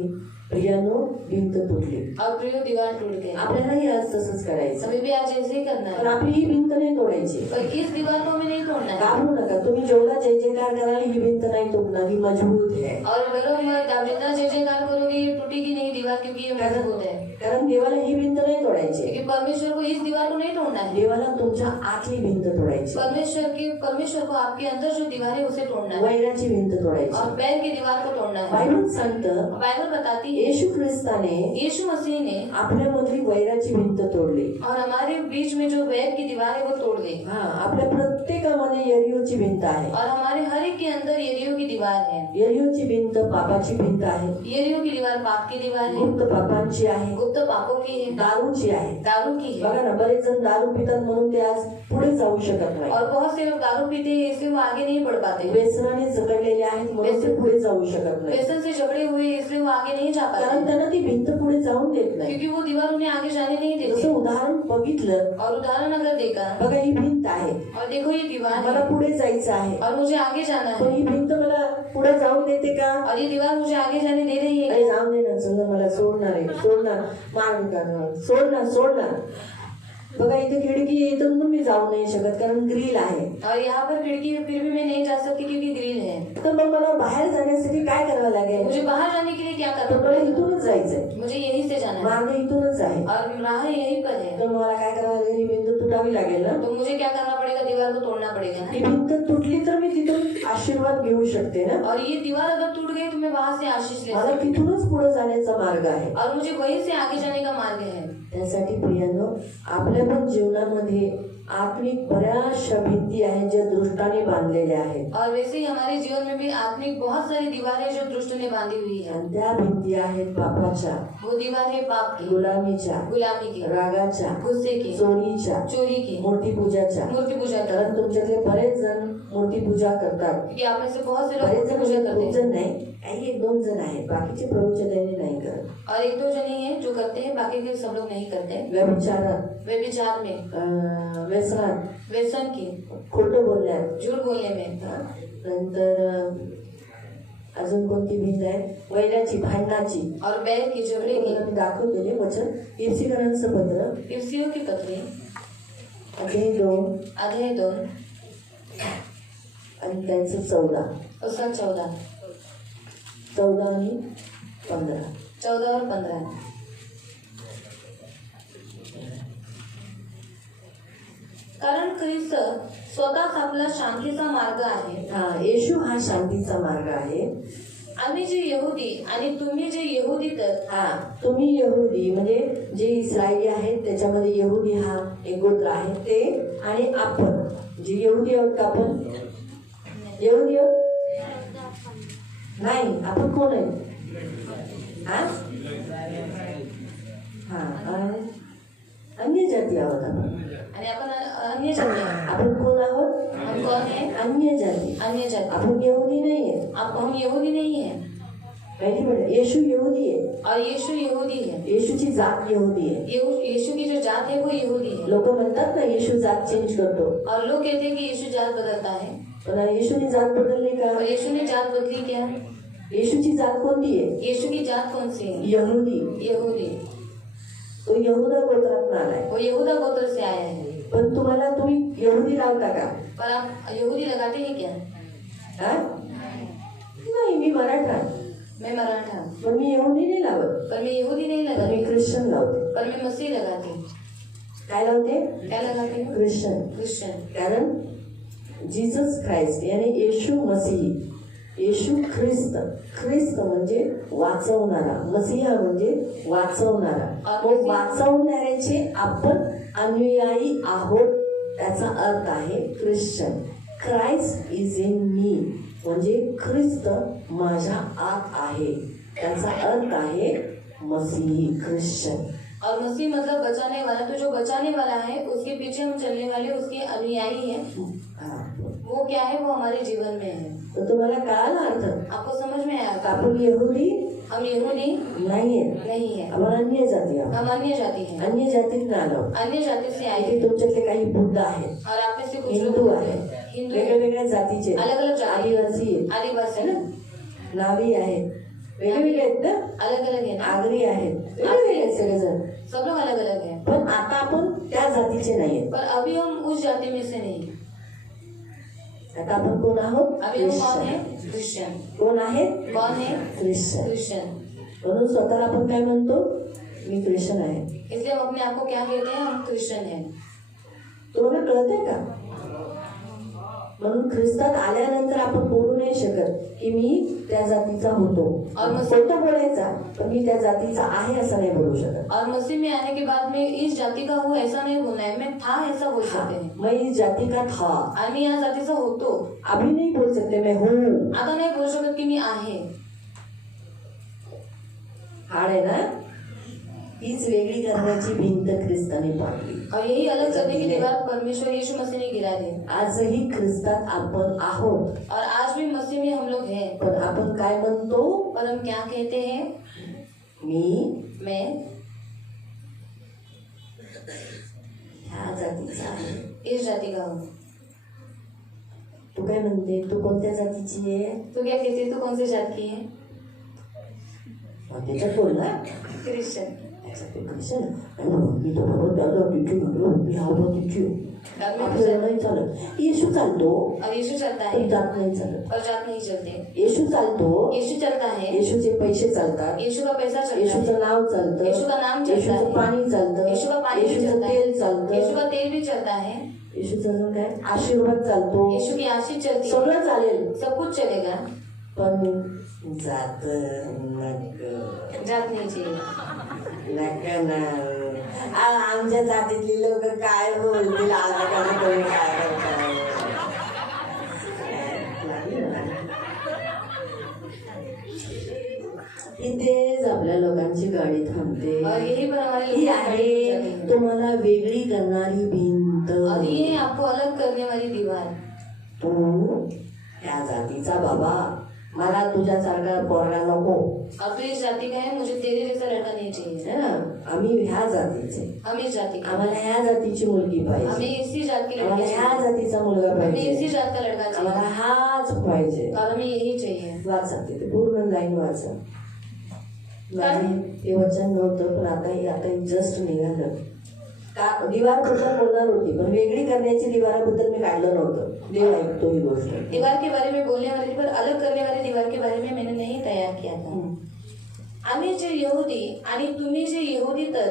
प्रियानो भिंत तुटली. और प्रियो दीवार टूट गई. आपल्यालाही आज तसंच करायचं. हमें भी आज ऐसे ही करना पण है. आपली ही भिंत नाही तोडायची. पर इस दीवार को हमें नहीं तोड़ना है. घाबरू नका. तुम्ही जेवढा जय जयकार कराल ही भिंत नाही तुटणार, ही मजबूत है. और डरो मत. आप जितना जय जयकार करोगे ये टूटेगी नहीं दीवार, क्योंकि ये मजबूत है. कारण देवाला ही भिंत नाही तोडायची. क्योंकि परमेश्वर को इस दीवार को नहीं तोड़ना है. देवाला तुमच्या आतली भिंत तोडायची. परमेश्वर को आपके अंदर जो दीवार है उसे तोड़ना है. वैराची भिंत तोडायची. और पैर की दीवार को तोड़ना है. बायबल सांगतं बाइबल बताती है येशू ख्रिस्ताने यीशु मसीह ने आपल्यामधली वैराची भिंत तोडली. और हमारे बीच में जो वैर की दीवार है वो तोड़ दी. हा, आपल्या प्रत्येकामध्ये यरीहोची भिंत आहे. और हमारे हर एक के अंदर यरीहो की दीवार है. यरीहोची भिंत पापाची भिंत आहे. यरीहो की दीवार पाप की दीवार है. गुप्त पापांची आहे, गुप्त पापों की है. दारूची आहे. दारू की है. बघा ना, बरेच जण दारू पितात म्हणून ते आज पुढे जाऊ शकत नाही. और बहुत से लोग दारू पीते हैं इसलिए वो आगे नहीं बढ़ पाते. व्यसनाने जगडलेले आहेत म्हणून ते पुढे जाऊ शकत नाही. व्यसन से झगड़े हुए इसलिए वो आगे नहीं जा कारण पाते. त्यांना ती भिंत पुढे जाऊन देत नाही. क्योंकि वो दीवार उन्हें आगे जाने नहीं देते. जसं उदाहरण बघितलं, और उदाहरण अगर देखा, बघा ही भिंत आहे, और देखो ये दीवार मला है पुढे जायचं आहे, और मुझे आगे जाना पण है. ही भिंत मला पुढे जाऊन देते का? और ये दीवार मुझे आगे जाने दे रही है. अरे जाऊन दे ना, समजा मला सोडणार आहे, सोडणार, मारून टाकणार, सोडणार सोडणार. बघा इथे खिडकी आहे, इथून पण मी जाऊ नाही शकत कारण ग्रिल आहे. और यहाँ पर खिड़की है फिर भी मैं नहीं जा सकती क्योंकि ग्रिल है. तर मग मला बाहेर जाण्यासाठी काय करावं लागेल? मुझे बाहर जाने के लिए क्या तर करना मला पड़ेगा? इथूनच जायचंय, मुझे यहीं से जाना है मार्ग इथूनच आहे. और राह यहीं पर है. तर मला काय करावं लागेल? ही भिंत तुटावी लागेल ना. तो मुझे क्या करना पड़ेगा? दीवार को तोड़ना पड़ेगा ही ना. भिंत तुटली तर मी तिथून आशीर्वाद घेऊ शकते ना. और ये दीवार अगर टूट गई तो मैं वहां से आशीष ले मला सकती तिथूनच पुढे जाण्याचा मार्ग आहे. हूँ. और मुझे वहीं से आगे जाने का मार्ग है. त्यासाठी प्रियांनो, आपल्या पण जीवनामध्ये आत्मिक बऱ्याचशा भिंती आहेत ज्या दृष्टाने बांधलेल्या आहेत. और वैसे ही हमारे जीवन में भी आत्मिक बहुत सारी दीवारें जो दुष्ट ने बांधी हुई है. आणि त्या भिंती आहेत पापाच्या, वो दीवार है पाप की, गुलामीच्या, गुलामी की, रागाच्या, गुस्से की, चोरीच्या, चोरी की, मूर्तीपूजाच्या. मूर्ति पूजा की. कारण तुमच्यातले बरेच जण मूर्तीपूजा करतात. क्योंकि आप में से बहुत से लोग बरेच मूर्ति जण पूजा म्हणजे करते खूप हैं. जण नाही, काही 1-2 जण आहेत, बाकीचे प्रभूच्या दयेने नाही करत. और 1-2 जन ही हैं जो करते हैं, बाकी के सब लोग नहीं करते. व्यभिचारात, व्यभिचार में, व्यसनात, व्यसन की, खोटं बोलण्यात, झूठ बोलने में, नंतर अजून कोणती भिंत आहे, वैराची, भांडणाची. और बैर की, झगड़े की. तुम्हाला मी दाखवलेले वचन इफिसीकरांचं पत्र इफिसियों की पत्री अध्याय 2 अध्याय 2 आणि त्यांचं 14 उसका 14 आणि 15. 14 और 15. कारण ख्रिस्त स्वतःच आपला शांतीचा मार्ग आहे. येशू हा शांतीचा मार्ग आहे. आम्ही जे यहुदी आणि तुम्ही जे यहुदी तर तुम्ही यहुदी म्हणजे जे इस्रायली आहेत त्याच्यामध्ये यहुदी हा एक गोत्र आहे ते, आणि आपण जे यहुदी आहोत का, आपण यहुदी आहोत नाही, आपण कोण आहे? अन्य जाती आहोत आपण. आणि आपण अन्य जाती आहोत. आपण कोण आहोत? हम कौन है? अन्य जाती. अन्य जाति. आपण यहुदी नाही आहे. हम यहूदी नहीं है. येशू यहुदी आहे और यीशु यहूदी है. येशूची जात यहुदी आहे. यीशु की जो जात है वो यहूदी है. लोक म्हणतात ना येशू जात चेंज करतो, और लोग कहते हैं कि यीशु जात बदलता है. पण येशूने जात बदलली का? और यीशु ने जात बदली क्या? येशूची जात कोणती आहे? यीशु की जात कौन सी है? यहुदी. यहूदी. तो यहुदा गोत्रात आलाय. वो यहूदा गोत्र से आया है. पण तुम्ही यहुदी लावता का? पर आप यहूदी लगाते हैं क्या? नाही, मी मराठा, मैं मराठा, पण मी यहुदी नाही लावत. पर मैं यहूदी नहीं मी लगाती. ख्रिश्चन लावते. पर मैं मसीह लगाती. काय लावते? क्या लगाती हूँ? ख्रिश्चन. क्रिश्चियन. कारण जीसस ख्राइस्ट यानी येशू मसीही, येशू ख्रिस्त. ख्रिस्त म्हणजे वाचवणारा, मसीहा म्हणजे वाचवणारा. मग वाचवणाऱ्याचे आपण अनुयायी आहोत, त्याचा अर्थ आहे ख्रिश्चन. क्राइस्ट इज इन मी म्हणजे ख्रिस्त माझ्या आत आहे, त्याचा अर्थ आहे मसीही, ख्रिश्चन. और मसीह मतलब बचाने वाला. तो जो बचाने वाला है उसके पीछे हम चलने वाले उसके अनुयायी हैं. वो क्या है? वो हमारे जीवन में है. तो तुम्हाला कळाला अर्थ? आपको समझ में आया? आपण यहुदी हम यहूदी नाहीये, नहीं है. आपण अन्य जाती आहोत. हम अन्य जाति हैं. अन्य जातीत आलो. अन्य जाति से आए इथे हैं. तुमच्यातले काही बुद्ध आहेत, और आप में से कुछ हिंदू लोग आहेत, हिंदू वेगळ्या वेगळ्या जातीचे, अलग अलग जाति, आदिवासी आहेत, आदिवासी है ना, नावी आहेत, वेगवेगळे आहेत ना, अलग अलग है ना. आगरी आहेत, वेगवेगळे आहेत सगळेजण. सब लोग अलग अलग हैं. पण आता आपण त्या जातीचे नाहीये. पर अभी हम उस जाति में से नहीं. आता आपण कोण आहोत? अभी हम कौन ख्रिश्चन. है? क्रिश्चियन. कोण आहे? कौन है? ख्रिश्चन. क्रिश्चियन. म्हणून स्वतःला आपण काय म्हणतो? मी ख्रिश्चन आहे. इसलिए हम अपने आप को क्या कहते हैं? हम क्रिश्चियन हैं. तुम्हाला कळतंय का? म्हणून ख्रिस्तात आल्यानंतर आपण बोलू नाही शकत की मी त्या जातीचा होतो. खोटं बोलायचा, पण मी त्या जातीचा आहे असं नाही बोलू शकत. और मसीह में आने के बाद में इस जाति का हूँ ऐसा नहीं बोलना है. मैं था ऐसा बोल सकते हैं. मैं इस जाति का था. आम्ही या जातीचा होतो. अभी नहीं बोल सकते मैं हूँ. आता नाही बोलू शकत की मी आहे. हाड आहे ना, हीच वेगळी करण्याची भिंत ख्रिस्ताने पाडली. और यही अलग करने की दीवार परमेश्वर यीशु मसीह ने गिरा दी. आजही ख्रिस्तात आपण आहोत. और आज भी मसीह में हम लोग हैं. पण आपण काय म्हणतो? पर हम क्या कहते हैं? मैं ह्या जातीचा आहे. इस जाति का हूँ. तू काय म्हणते? तू कोणत्या जातीची आहे? तू क्या कहती है? तू कौन सी जात की है? त्याच्यात बोल ना. क्रिश्चियन. ख्रिश्चन. मी तो बरोबर त्या जातीची म्हणलो, मी हा जातीची. आपल्याला नाही चालत. येशू चालतो, और यीशु चलता पण है. जात नाही चालत. और जात नहीं चलते. येशू चालतो, यीशु चलता है. येशूचे पैसे चालतात, यीशु का पैसा चलता है. येशूचं नाव चालतं, यीशु का नाम चलता येशूचं है. पाणी चालतं, यीशु का पानी भी येशूचं चलता तेल है. चालतं, यीशु का तेल भी चलता है. येशूचं अजून काय आशीर्वाद चालतो, यीशु की आशीष चलती है. सगळं चालेल, सब कुछ चलेगा. पण जात नक जात नहीं चाहिए. ना. आमच्या जातीतली लोक काय बोलतील, आज तुम्ही काय करताय? इथेच आपल्या लोकांची गाडी थांबते. और यही पर हमारे ही लोग आहे तुम्हाला वेगळी करणारी भिंत. और ये है आपको अलग करने वाली दीवार. तू ह्या जातीचा बाबा, मला तुझ्यासारखा पोरगा नको. अब तो इस जाति का है, मुझे तेरे जैसा लड़का नहीं चाहिए. है ना, आम्ही ह्या जातीचे, हम इस जाति का, आम्हाला ह्या जातीची मुलगी पाहिजे. हमें इसी सांगते ते पूर्ण लाईन वाचा. माझे ते वचन नव्हतं पण आता जस्ट निघालं. का दीवारबद्दल बोलणार होती पण वेगळी करण्याची दीवाराबद्दल मी काढलं नव्हतं. देव ऐकतो ही गोष्ट. दीवार के बारे में बोलने वाली पर अलग करने वाली दीवार के बारे में मैंने नहीं तैयार किया था. आम्ही जे यहुदी आणि तुम्ही जे यहुदी तर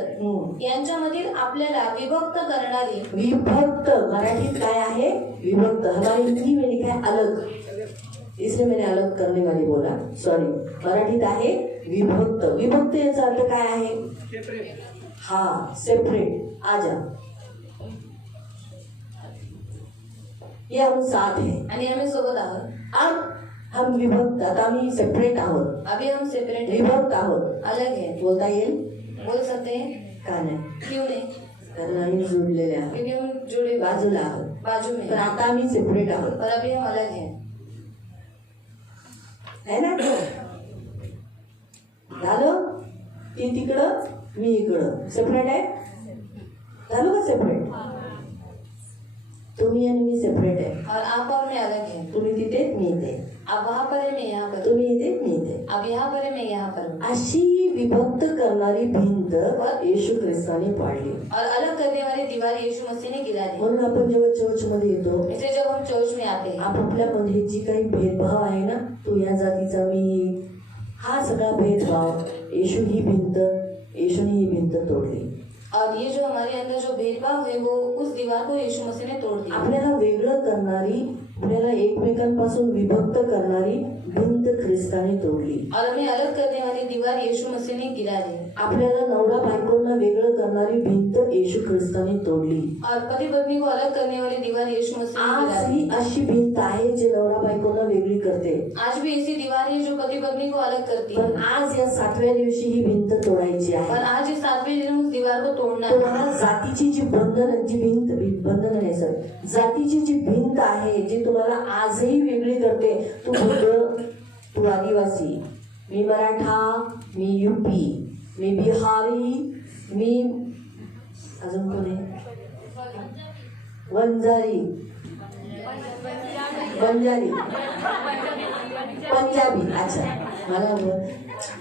यांच्यामधील आपल्याला विभक्त करणारी. विभक्त मराठीत काय आहे? विभक्त. हमारी हिंदी में लिखा है अलग, इसलिए मैंने अलग करने वाली बोला, सॉरी. मराठीत आहे विभक्त. विभक्त याचा अर्थ काय आहे? हाँ, सेपरेट. आजा, ये हम साथ हैं आणि आम्ही सोबत आहोत. अब हम विभक्त, आता आम्ही सेपरेट आहोत. अभी हम सेपरेट विभक्त आहोत. अलग है. बोलता येईल? बोल सकते हैं. का नाही? क्यों नहीं? कारण आम्ही जोडलेले आहोत, क्योंकि हम जुड़े बाजूला आहोत. बाजू में पण आता आम्ही सेपरेट आहोत, और अभी हम अलग हैं. है ना? झालं? ती तिकडं, मी इकडं. सेपरेट आहे? झालं का सेपरेट? तुम्ही आणि मी सेपरेट आहे. और आप और मैं अलग हैं. तुम्ही तिथे, मी इथे. आप वहाँ पर है, मैं यहाँ पर. तुम्ही इथे, मी इथे. आप यहाँ पर है, मैं यहाँ पर हूँ. अशी विभक्त करणारी भिंत येशू ख्रिस्ताने पाडली. और अलग करने वाली दीवार यीशु मसीह ने गिरा दी. म्हणून आपण जेव्हा चर्च मध्ये येतो, इसलिए जब हम चर्च में आते हैं, आपापल्यामध्ये जी काही भेदभाव आहे ना, तू या जातीचा, मी, हा सगळा भेदभाव येशूने ही भिंत तोडली. और ये जो हमारे अंदर जो भेदभाव है वो उस दीवार को यीशु मसीह ने तोड़ दिया. आपल्याला वेगळं करणारी, आपल्याला एकमेकांपासून विभक्त करणारी भिंत ख्रिस्ताने तोडली. और हमें अलग करने वाली दीवार यीशु मसीह ने गिरा दी. आपल्याला नवरा बायकोंना वेगळं करणारी भिंत येशू ख्रिस्ताने तोडली. और पति पत्नी को अलग करने वाली दीवार यीशु मसीह ने गिरा आज दी. ही अशी भिंत आहे जे नवरा बायकोंना वेगळी करते. आज भी ऐसी दीवार है जो पति पत्नी को अलग करती है. पण आज या 7व्या दिवशी ही भिंत तोडायची और आहे. आज इस 7वें दिन उस दीवार को तोड़ना तो है. आज जातीची जी बंधन नाही सर, जातीची जी भिंत आहे जी तुम्हाला आजही वेगळी करते. तू बुद्ध, तू आदिवासी, मी मराठा, मी यूपी, मी बिहारी, मी अजून कोणी, बंजारी, पंजाबी. अच्छा, मला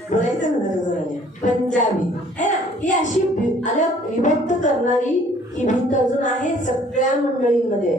बोलायचं ना जोराने. पंजाबी है ना. ही अशी अलग विभक्त करणारी ही भिंत अजून आहे सगळ्या मंडळींमध्ये.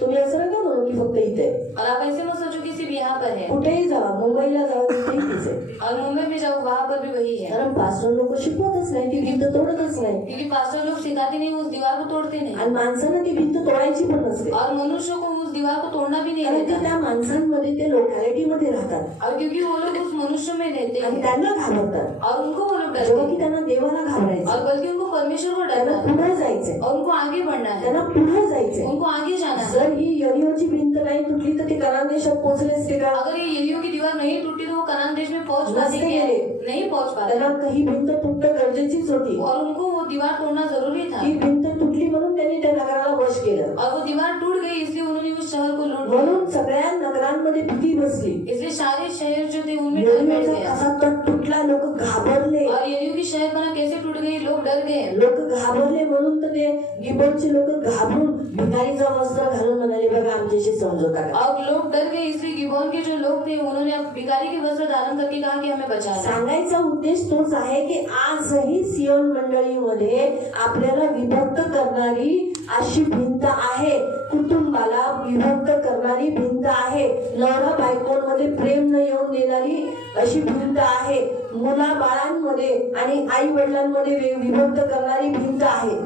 तुम्ही असं नका म्हणू की फक्त इथे. और आप ऐसे मत सोचो कि सिर्फ यहाँ पर है. कुठेही जावा, मुंबईला जावा, तिथेही तीच आहे. और मुंबई में जाओ वहाँ पर भी वही है. कारण पास्टर लोक शिकवतच नाही, ती भिंत तोडतच नाही. क्योंकि पास्टर लोग सिखाते नहीं, उस दीवार को तोड़ते नहीं. आणि माणसांना ती भिंत तोडायची पण नसते. और मनुष्य को उस दीवार को तोड़ना भी नहीं कारण ते रहता. त्या माणसांमध्ये, ते लोकॅलिटी मध्ये राहतात और क्योंकि वो लोग उस मनुष्य में रहते आणि हैं त्यांना घाबरतात. और उनको वो लोग डरते जेव्हा की हैं. त्यांना देवाला घाबरायचं, और बल्कि उनको परमेश्वर को त्यांना डरना है पुढे जायचंय, और उनको आगे बढ़ना है. त्यांना पुढे जायचंय. उनको आगे जाना है. जर ही यरीहोची भिंत नाही तुटली तर ते कनान देशात पोहोचले असते का? अगर ये यरीहो की दीवार नहीं टूटी तो वो कनान देश में पहुंच पाते नसते क्या? गेले. नहीं पहुंच पाते. त्यांना ही भिंत तुटणं गरजेचीच होती. और उनको वो दीवार तोड़ना जरूरी था. ही भिंत तुटली म्हणून त्यांनी त्या नगराला वश केलं. और वो दीवार टूट गई इसलिए उन्होंने उस शहर को लूट लिया. म्हणून सगळ्या नगरांमध्ये भीती बसली. इसलिए सारे शहर जो थे उनमें डर बैठ यरीहोचा गया. कसा तट तुटला, लोक घाबरले. और यरीहो की शहर बना कैसे टूट गई, लोग डर गए. लोक घाबरले म्हणून तर ते गिबोनचे लोक घाबरून भिकारीचा वस्त्र घालून म्हणाले, बघा आमच्याशी समझोता करा. और लोग डर गए इसलिए गिबोन के जो लोग थे उन्होंने भिखारी के वस्त्र धारण करके कहा कि हमें बचाना. सांगायचा उद्देश तोच आहे की आजही सियोन मंडळीमध्ये आपल्याला विभक्त करणारी अशी भिंत आहे. कुटुंबाला विभक्त करणारी भिंत आहे. नवरा बायकोंमध्ये प्रेम न येऊन देणारी अशी भिंत आहे. मुला बाळांमध्ये आणि आई वडिलांमध्ये विभक्त करणारी भिंत आहे.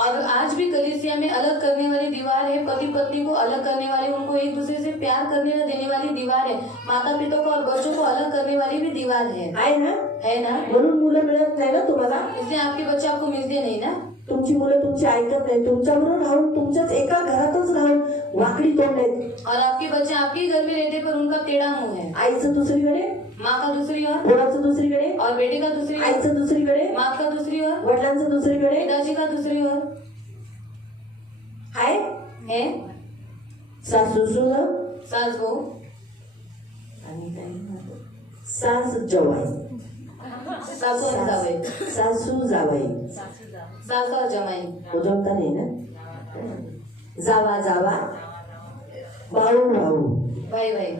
और आज भी कलीसिया में अलग करने वाली दीवार है. पति पत्नी को अलग करने वाली, उनको एक दूसरे से प्यार करने न देने वाली दीवार है. माता पिता को और बच्चों को अलग करने वाली भी दीवार है ना. है ना. म्हणून मुलं मिळत नाही ना तुम्हाला. इसलिए आपके बच्चे आपको मिलते नहीं ना. तुमची मुलं तुमची ऐकत नाही. तुमच्याबरोबर राहून, तुमच्याच एका घरातच राहून वाकडी तोंड आहेत. और आपके बच्चे आपके घर में रहते पर उनका टेढ़ा मुंह है. आईचं दुसरीकडे, माँ का दूसरी ओर, पोराचं दुसरीकडे, और बेटे का दूसरी ओर, आईचं दुसरीकडे, माँ का दूसरी ओर, वडिलांचं दुसरीकडे. पिताजी का दूसरी ओर आहे है. सासू सुना सास बहू आणि काय सास जवाई, सासू और जावई, सासू जावाई, सास और जमाई. जमता नाही ना. जावा जावा, भाऊ भाऊ, भाई भाई.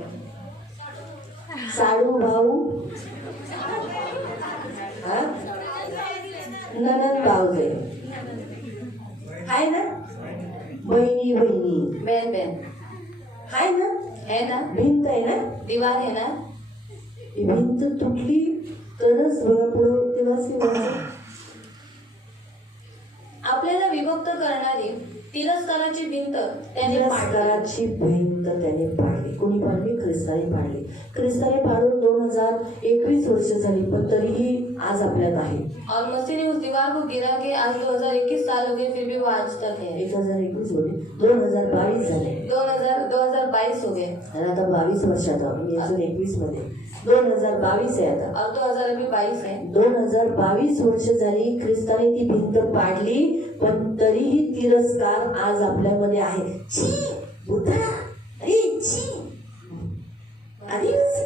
साडू भाऊ, हा? ननद भाऊजे हाय ना, बहिणी बहिणी बहन बहन हाय ना, है ना, भिंत आहे ना, दीवार है ना. ही भिंत तुटली तरच बघा पुढं तेव्हाच ती माणसं. आपल्याला विभक्त करणारी तिरस्काराची भिंत त्याने पाडली. तिरस्काराची भिंत त्याने पाडली. कोणी पाडली? ख्रिस्ताने पाडली. ख्रिस्ताने पाडून 2021 वर्ष झाली, पण तरीही आज आपल्यात आहे. और मसीह ने उस दीवार को गिरा के आज 2021 साल हो गए, फिर भी वो आज तक है. 2021 होते 2022 झाले 2022 हो गए आणि आता 22 वर्षात आहोत. मी अजून 21 मध्ये 2022 आहे आता. और 2022 है. 2022 वर्ष झाली ख्रिस्ताने ती भिंत पाडली, पण तरीही तिरस्कार आज आपल्यामध्ये आहे. छी बुद्धा, अरे छी, आदिवासी,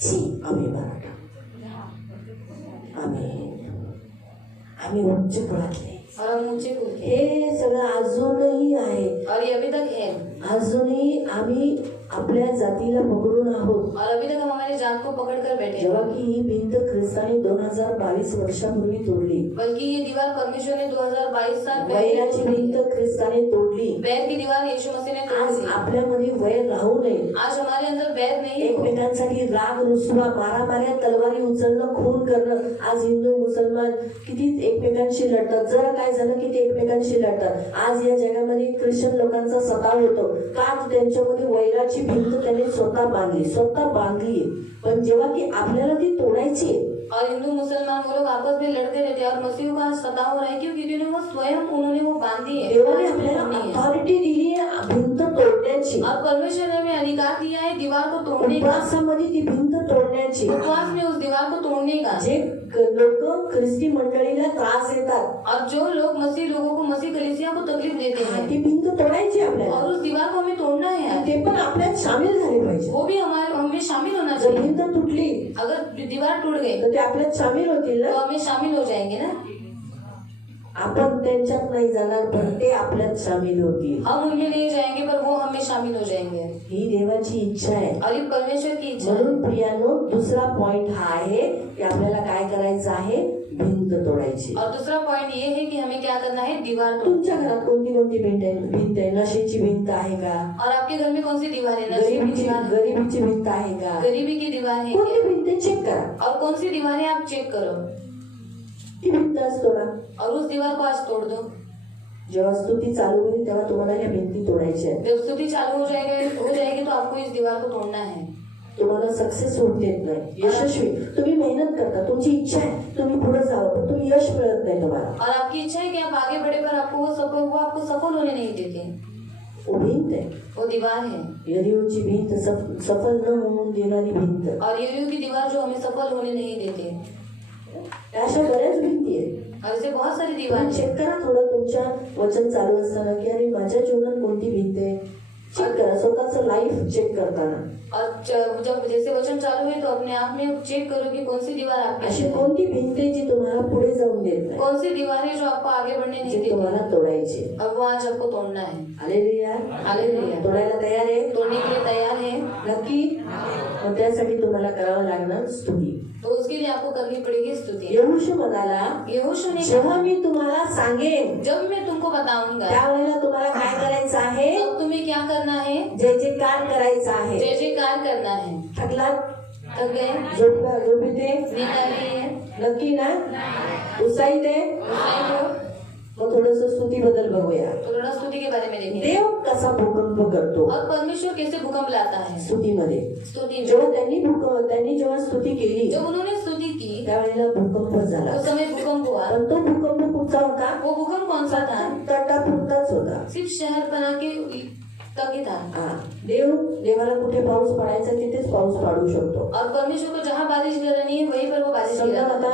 छी, आम्ही मराठा, आम्ही उच्च कुळातले, और हम ऊंचे कुल के, हे सगळं अजूनही आहे. और ये अभी तक है. अजूनही आम्ही आपल्या जातीला पकडून आहोत. और अभी तक हम हमारी जात को पकड़ कर बैठे जेव्हा हैं. की ही भिंत ख्रिस्ताने 2022 वर्षापूर्वी तोडली. बल्कि ये दीवार परमेश्वर ने 2022 साल वैराची भिंत ख्रिस्ताने तोडली. बैर की दीवार यीशु मसीह ने तोड़ आज दी. आपल्यामध्ये वैर राहू नये. आज हमारे अंदर बैर नहीं हो. एकमेकांसाठी राग रुसवा, मारामाऱ्या, तलवारी उचलणं, खून करणं. आज हिंदू मुसलमान किती एकमेकांशी लढतात. जरा काय झालं की ते एकमेकांशी लढतात. आज या जगामध्ये ख्रिश्चन लोकांचा सताव होतो का? त्यांच्यामध्ये वैराची भिंत त्याने स्वतः बांधली. पण जेव्हा की आपल्याला ती तोडायची, और हिंदू मुसलमान वो लोग आपस में लड़ते रहते हैं और मसीह का सताव हो रहा है क्योंकि उन्होंने वो बांधी है. देवाने आपल्याला अथॉरिटी दिली आहे भिंत तोडण्याची. और परमेश्वर ने हमें अधिकार दिया है दीवार को तोड़ने का. उपवासामध्ये ती भिंत तोडण्याची. उपवास में उस दीवार को तोड़ने का. जे लोक ख्रिस्ती मंडळीला त्रास देतात और जो लोग मसीह लोगों को मसीह कलीसिया को तकलीफ देते हैं, ती भिंत तोडायची आपल्याला. और उस दीवार को हमें तोड़ना है. ते पण आपल्यात सामील झाले पाहिजे. वो भी हमें शामिल होना जर चाहिए. भिंत तुटली अगर दीवार टूट गई तर ते आपल्यात सामील होतील तो ना. हमें शामिल हो जाएंगे ना. आपण त्यांच्यात नाही जाणार, पण ते आपल्यात सामील होतील. हम उनमें नहीं जाएंगे पर वो हमें शामिल हो जाएंगे. ही देवाची इच्छा आहे. और ये परमेश्वर की इच्छा है. म्हणून प्रियानो, दुसरा पॉइंट हा आहे की आपल्याला काय करायचं आहे? भिंत तोडायची. और दूसरा पॉइंट ये है कि हमें क्या करना है? दीवार तोड़ना. तुमच्या घरात कोणती कोणती भिंत आहे? नशेची भिंत आहे का? और आपके घर में कौन सी दीवार है? नशे की दीवार है? गरिबीची भिंत आहे का? गरीबी की दीवार है कोणती क्या? भिंत चेक करा. और कौन सी दीवार है आप चेक करो. ती भिंत आज तोडा. और उस दीवार को आज तोड़ दो. जेव्हा स्तुती चालू होईल तेव्हा तुम्हाला या भिंती तोडायच्या आहेत. जब स्तुति चालू हो जाएगी तो आपको इस दीवार को तोड़ना है. तुम्हाला सक्सेस होत येत नाही, यशस्वी. तुम्ही मेहनत करता, तुमची इच्छा आहे तुम्ही पुढे जावं, पण तुम्ही यश मिळत नाही तुम्हाला. और आपकी इच्छा है कि आप आगे बढ़े पर आपको वो आपको सफल होने नहीं देते. वो भिंत आहे. वो दीवार है. यरीहोची भिंत सफल न होऊन देणारी भिंत. और यरीहो की दीवार जो हमें सफल होने नहीं देते. अशा बऱ्याच भिंती आहेत. और ऐसे बहुत सारी दीवार पण चेक करा थोडं तुमच्या वचन चालू असताना की अरे माझ्या जीवनात कोणती भिंत आहे. चेक करा स्वतःचं लाईफ चेक करताना. और जब जैसे वचन चालू है तो अपने आप में चेक करो कि कौन सी दीवार आपके अशी अंदर है. कोणती भिंत आहे जी तुम्हाला पुढे जाऊन देत नाही, कौन सी दीवार है जो आपको आगे बढ़ने नहीं जी देती. तुम्हाला तोडायची. और वो आज आपको तोड़ना है. हालेलुया. हालेलुया. तोडायला तयार आहे? तोड़ने के लिए तैयार है. नक्की. मग त्यासाठी तुम्हाला करावं लागणार स्तुती. तो उसके लिए आपको करनी पड़ेगी स्तुति. यहोशू म्हणाला यहोशू ने जेव्हा मी तुम्हाला सांगेन जब मैं तुमको बताऊंगा त्यावेळेला तुम्हाला काय करायचं आहे? तब तुम्हें क्या करना है? जय जयकार करायचा आहे. जय जयकार करना है. थकला? थक गए? झोप येते? नींद आ रही है? नक्की ना? उत्साहित आहे? उत्साहित हो? मग थोडस स्तुती बद्दल बघूया. तो थोड़ा स्तुति के बारे में देखें. देव कसा भूकंप करतो और परमेश्वर कैसे भूकंप लाता है. स्तुतीमध्ये. स्तुति में जेव्हा त्यांनी जेव्हा स्तुती केली जब उन्होंने स्तुति की त्यावेळेला भूकंप झाला. उस समय भूकंप हुआ. पण तो भूकंप कुठचा होता? वो भूकंप कौन सा था? तटापुरताच होता. सिर्फ शहर बना के तक ही था. हा. देवाला कुठे पाऊस पडायचा तिथेच पाऊस पाडू शकतो. और परमेश्वर को जहाँ बारिश गिरानी है वहीं पर वो बारिश समजा गिरा. आता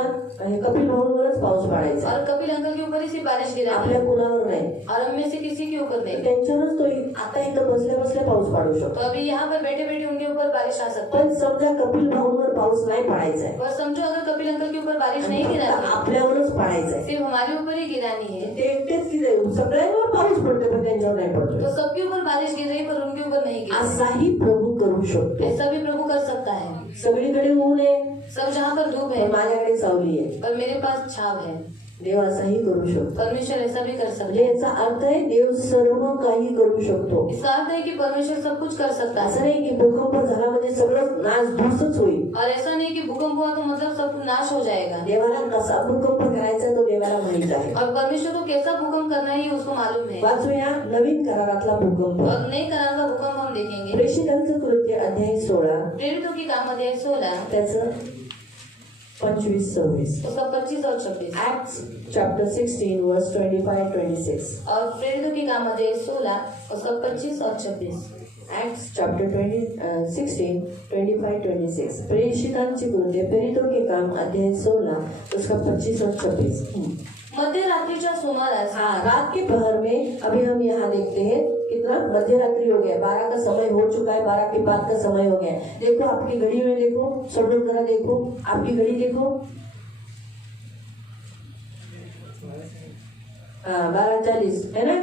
कपिल भाऊंवरच पाऊस पडायचा, और कपिल अंकल के ऊपर ही सिर्फ बारिश गिरा. आपल्या कुणावर नाही. और हम में से किसी के ऊपर नहीं. त्यांच्यावरच तो आता इथं बसल्या बसल्या पाऊस पाडू तो शकतो. अभी यहाँ पर बैठे बैठे उनके ऊपर बारिश आ सकती है. पण समजा कपिल भाऊंवर पाऊस नाही पडायचा आहे, और समझो अगर कपिल अंकल के ऊपर बारिश नहीं गिराती, आपल्यावरच पडायचा आहे. सिर्फ हमारे ऊपर ही गिरानी है, ते एकटेच की सगळ्यांवर पाऊस पडतो पण त्यांच्यावर नाही पडतो. तो सबके ऊपर बारिश गिर रही पर उनके ऊपर नहीं गिर. असाही प्रभू करू शकतो. ऐसा भी प्रभु कर सकता है. सगळीकडे ऊन आहे सब जहाँ पर धूप है पण माझ्याकडे सावली आहे. पर मेरे पास छाव है. देव असाही करू शकतो. परमेश्वर ऐसा भी कर सकता म्हणजे है. याचा अर्थ आहे देव सर्व काही करू शकतो. इसका अर्थ है कि परमेश्वर सब कुछ कर सकता असं है. नाही की भूकंप झाला म्हणजे सगळं नासधूसच होईल. और ऐसा नहीं कि भूकंप हुआ तो मतलब सब नाश हो जाएगा. देवाला कसा भूकंप करायचा तो देवाला माहित आहे. और परमेश्वर को कैसा भूकंप करना है ये उसको मालूम है. वाचूया नवीन करारातला भूकंप. और नई करार का भूकंप हम देखेंगे. प्रेषितांचं कृत्य अध्याय 16 प्रेरितों की काम अध्याय 16 त्याचं 25-26. उसका 25 और 26. Acts chapter 16 verse 25-26. और प्रेरितों की काम अध्याय 16 उसका 25 और 26. Acts chapter 16 25-26. प्रेषितांची कृत्य प्रेरितों के काम अध्याय 16 उसका 25 और 26. मध्य रात्रीच्या सुमारास हाँ, रात के पहर में अभी हम यहाँ देखते हैं कितना मध्य रात्रि हो गया. 12 का समय हो चुका है. 12 के बाद का समय हो गया है. देखो आपकी घड़ी में देखो. सब लोग जरा देखो आपकी घड़ी देखो. हाँ 12:40 है ना.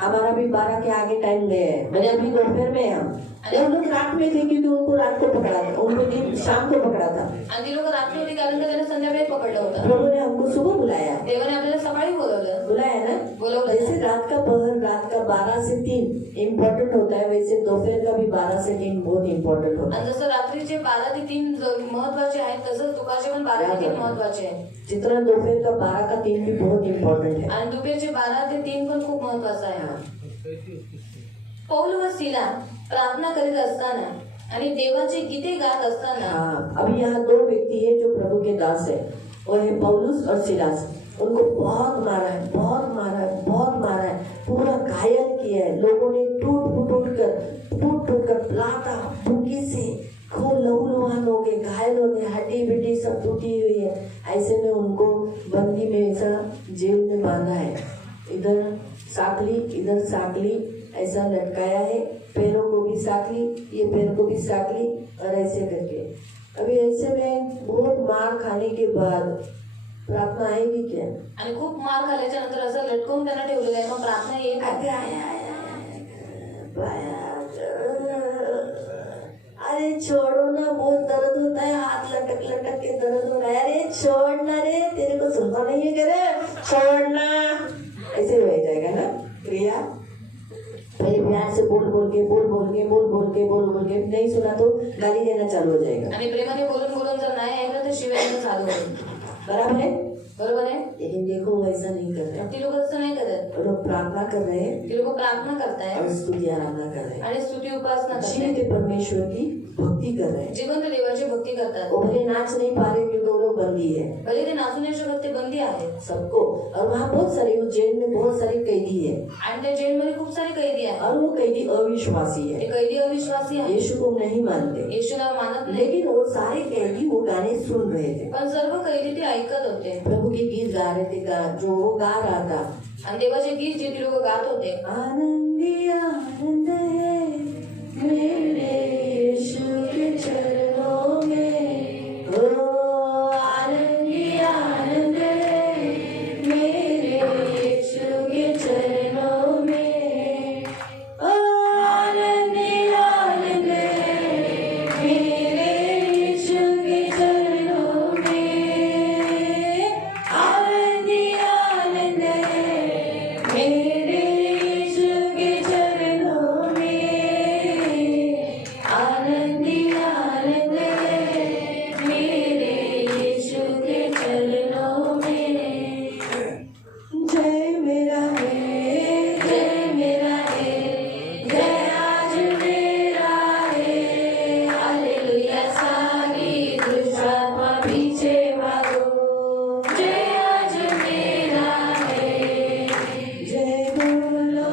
हमारा भी 12 के आगे टाइम गया है. मैंने अभी दोपहर में हम वो लोग रात में थे क्योंकि उनको रात को पकड़ा था. उनको दिन शाम को पकड़ा था. आणि ती लोक रात्री होती कारण का त्याला संध्याकाळी पकडलं होतं. प्रभु ने हमको सुबह बुलाया. देवाने आपल्याला सकाळी बोलवलं. बुलाया ना. बोलवलं. जैसे रात का पहर रात का 12 से 3 इम्पोर्टेंट होता है वैसे दोपहर का भी 12 से 3 बहुत इम्पोर्टेंट होता है. आणि जसं रात्रीचे 12 ते 3 महत्वाचे आहेत तसंच दुपारचे पण 12 ते 3 महत्वाचे आहे. जितना दोपहर का 12 का 3 भी बहुत इम्पोर्टेंट है. आणि दुपारचे 12 ते 3 पण खूप महत्वाचं आहे. पौल व सिला प्रार्थना करीत असताना आणि देवाचे गीते गात असताना. हाँ, अभी यहाँ 2 व्यक्ति है जो प्रभु के दास है. वो है पौलुस और सिलास. उनको बहुत मारा है, बहुत मारा है, बहुत मारा है, पूरा घायल किया है. लोगों ने टूट कर लाता भूकी से खूब लहूलुहान हो गए, घायल हो गए, हड्डी बिड्डी सब टूटी हुई है. ऐसे में उनको बंदी में ऐसा जेल में बांधा है. इधर साकली ऐसा लटकाया है. पैरों को भी साकली, ये पैर को भी साकली और ऐसे करके. अभी ऐसे में बहुत मार खाने के बाद प्रार्थना आएगी क्या? आणि खूप मार खाल्ल्याच्या नंतर असं लटकवून त्यांना ठेवलेलं आहे. मग प्रार्थना येईल का? अरे छोड़ो ना, बहुत दर्द होता है. हाथ लटक के दर्द हो रहा है. अरे छोड़ना रे, तेरे को सुनता नहीं है क्या रे? छोड़ना. ऐसे हो जाएगा ना क्रिया. पहले प्यार से बोल के नहीं सुना तो गाली देना चालू हो जाएगा. आणि प्रेमाने बोलून जर नाही ऐकलं तर शिवाय देणं चालू होईल. बराबर है. बरोबर आहे. लेकिन देखो वो ऐसा नहीं कर रहे. ती लोक असं नाही करत. वो लोग प्रार्थना कर रहे हैं ती लोक प्रार्थना करतायत और स्तुति आराधना कर रहे हैं. आणि स्तुती उपासना जीवित करतायत. परमेश्वर की भक्ति कर रहे हैं. जिवंत देवाची भक्ती करतात. वो भले नाच नहीं पा रहे क्योंकि वो लोग बंदी है भले ते नाचू नाही शकत, ते बंदी आहेत सबको. और वहाँ बहुत सारे उस जेल में बहुत सारे कैदी है आणि त्या जेलमध्ये खूप सारे कैदी आहेत. और वो कैदी अविश्वासी ते है. कैदी अविश्वासी आहेत. यीशु को नहीं मानते. येशूला मानत नाही. लेकिन वो सारे कैदी वो गाने सुन रहे थे. पण सर्व कैदी ते ऐकत होते. प्रभु के गीत गा रहे थे. जो वो गा रहा था आणि देवाचे गीत जे ती लोक गात होते. आनंदी आनंद है मेरे यीशु के चरणों में. ओ आनंदी आनंद है मेरे यीशु के चरणों में. ओ आनंदी आनंद है मेरे यीशु के चरणों में. आनंदी आनंद है मेरे यीशु के चरणों में. आनंदी आनंद है मेरे यीशु के चरणों में. जय मेरा है, जय मेरा है, जय आज मेरा है. हालेलुया सारी दुष्टात्मा पीछे भागो. जय आज मेरा है. जय बोलो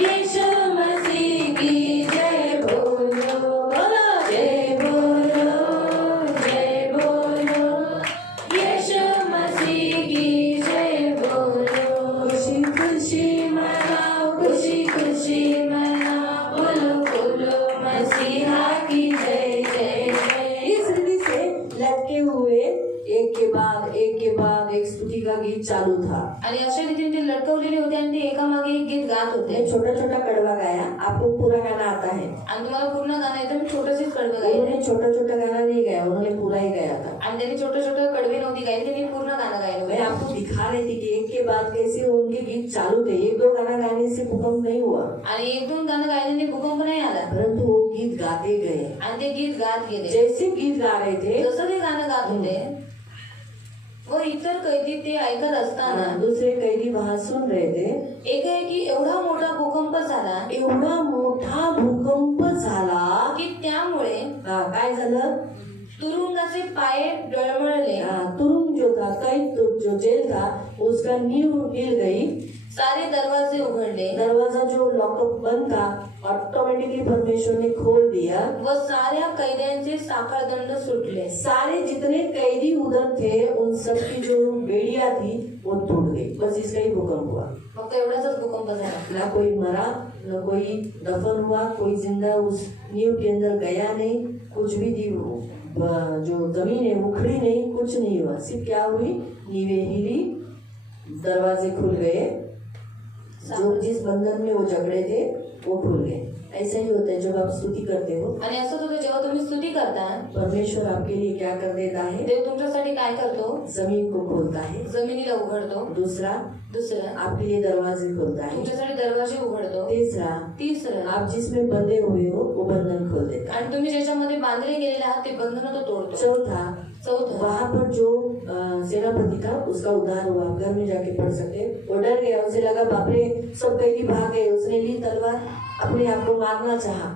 यीशु मसीह की जय बोलो. बोलो जय बोलो यीशु मसीह की जय बोलो. खुशी खुशी मनाओ, खुशी खुशी मनाओ. बोलो मसीहा की जय जय जय. इस रीति से लटके हुए एक के बाद एक स्तुति का गीत गीत चालू था। आणि अशा रीतीने ते लटकवलेले होते आणि ते एकामागे एक गीत गात होते। मैं छोटा छोटा कड़वा गाया, आपको पूरा गाना आता है? आणि तुम्हाला पूर्ण गाणं येतं, मी छोटंशीच कडवं गायलं। उन्होंने छोटा छोटा गाना नहीं गाया, उन्होंने पूरा ही गाया था। आणि त्यांनी छोटे छोटे कडवे नव्हती गायली, त्यांनी पूर्ण गाणं गायलं मैं होतं। आपको दिखा रही थी कि एक के बाद कैसे उनके गीत चालू थे। एक दो गाना गाने से भूकंप नहीं हुआ, आणि एक दोन गाणं गायल्याने भूकंप नाही आला, परंतु वो गीत गाते गए। आणि ते गीत गात गेले। जैसे गीत गा रहे थे, जसं ते गाणं गात होते व इतर कैदी ते ऐकत असताना दूसरे कैदी वहां सुन रहे थे, एकाएकी एवढा मोठा भूकंप झाला एवढा मोठा भूकंप झाला की त्यामुळे काय झालं? तुरुंगाचे पाय डळमळले, तुरुंग जो था, कैद जो जेल था, उसका नींव हिल गई। सारे दरवाजे उघडले दरवाजा जो लॉकअप बंद था, ऑटोमेटिकली परमेश्वर ने खोल दिया व साऱ्या कैद्यांचे साखळदंड सुटले। सारे जितने कैदी उधर थे उन सबकी जो बेड़ियां थी वो टूट गई। बस इसका ही भूकंप हुआ। फक्त एवढाच भूकंप झाला। ना कोई मरा, न कोई दफन हुआ, कोई जिंदा उस नींव के अंदर गया नहीं, कुछ भी थी जो जमीन है उखड़ी नहीं, कुछ नहीं हुआ। सिर्फ क्या हुई, नींवें हिली, दरवाजे खुल गए, जो जिस बंधन में वो झगड़े थे वो खुल गए। ऐसा ही होता है जब आप स्तुति करते हो। आणि असंच होतं जेव्हा तुम्ही स्तुती करता, परमेश्वर आपके लिए क्या कर देता है? देव तुमच्यासाठी काय करतो? जमीन को खोलता है। जमिनीला उघडतो। दूसरा, दुसरं, आपके लिए दरवाजे खोलता है। तुमच्यासाठी दरवाजे उघडतो। तीसरा, तिसरं, आप जिसमें बंधे हुए हो वो बंधन खोल देता है। आणि तुम्ही ज्याच्यामध्ये बांधले गेलेले आहात ते बंधन तो तोडतो। चौथा, चौथं, वहां पर जो सेनापति था उसका उद्धार हुआ। आप घर में जाके पढ़ सकते हैं। वो डर गया, उसे लगा बापरे सब कैदी भाग गए, उसने ली तलवार, अपने आप को मारना चाहा।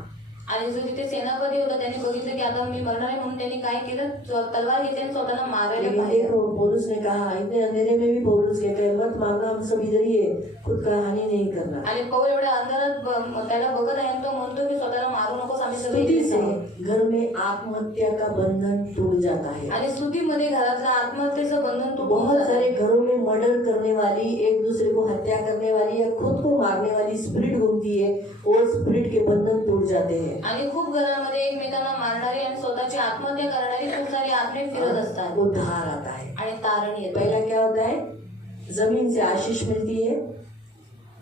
आणि जो तिथे सेनापती होता त्याने बघितलं की आता मी मरणार आहे, म्हणून त्यांनी काय केलं, तलवार घेतली आणि स्वतःला मारायला लेकिन पाहिजे। देखो पौलुस ने कहा, इतने अंधेरे में भी पौलुस कहते हैं मत मारना, हम सब इधर ही है, खुद का हानि नहीं करना। आणि पौल एवढ्या अंधारात त्याला बघत आहे आणि तो म्हणतो की स्वतःला मारू नकोस, आम्ही सगळे स्तुति इथेच से आहोत। घर में आत्महत्या का बंधन टूट जाता है। आणि स्तुतीमध्ये घरातलं आत्महत्येचं बंधन तुटून बहुत जातं। सारे घरों में मर्डर करने वाली, एक दूसरे को हत्या करने वाली या खुद को मारने वाली स्पिरिट घूमती है, वो स्पिरिट के बंधन टूट जाते हैं। आणि खूप घरामध्ये एकमेकांना मारणारी आणि स्वतःची आत्महत्या करणारी खूप सारी आत्मे फिरत असतात उद्धार आता है। आणि तारण येतं। पहला क्या होता है? जमीन से आशीष मिलती है,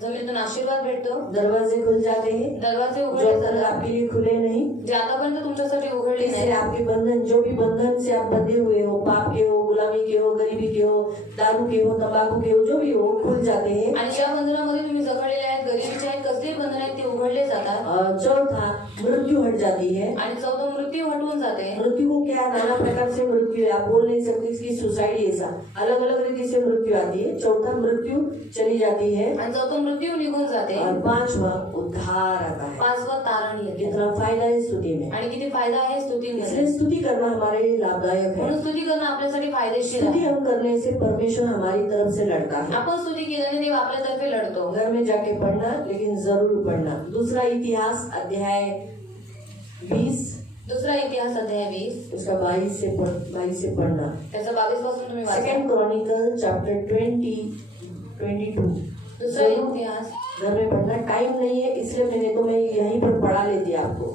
जमिनीतून आशीर्वाद भेटतो, दरवाजे खुल जाते हैं दरवाजे जो उघडले कल जातात आपके लिए खुले नहीं। जे आतापर्यंत तुमच्यासाठी उघडले इससे नाही। आपके बंधन, जो भी बंधन से आप बंधे हुए हो, पाप के हो, गुलामी के हो, गरीबी के हो, दारू के हो, तंबाकू के हो, जो भी हो, खुल जाते हैं। आणि ज्या बंधनामध्ये तुम्ही जखडलेले आहेत, गरिबीचे आहेत, कसलेही बंधन आहेत ते उघडले जातात। और चौथा, मृत्यु हट जाती है। आणि चौथं, मृत्यू हटवून जाते। मृत्यु को क्या है? नाना प्रकार से मृत्यु है, आप बोल नहीं सकते इसकी सुसाइड ऐसा, अलग अलग रीति से मृत्यु आती है। चौथा, मृत्यु चली जाती है। आणि चौथं, मृत्यू निघून जाते। और पांचवा, उद्धार आता है। पाचवा, तारण येते। कितना फायदा है स्तुति में। आणि किती फायदा आहे स्तुतीमध्ये। इसलिए स्तुति करना हमारे लिए लाभदायक है। म्हणून स्तुती करणं आपल्यासाठी फायदेशीर स्तुति आहे। हम करने से परमेश्वर हमारी तरफ से लड़ता है। आपण स्तुती केल्याने देव आपल्यातर्फे लढतो। घर में जाके पढ़ना, लेकिन जरूर पढ़ना। दूसरा इतिहास अध्याय 20, दुसरा इतिहास अध्याय 20, उसका 22 से पढ़ना। त्याचा 22 पासून तुम्ही वाचा। Second Chronicle chapter 22। दुसरा इतिहास घर में पढ़ना, टाइम नहीं है इसलिए मैं यहीं पर पढ़ा लेती आपको।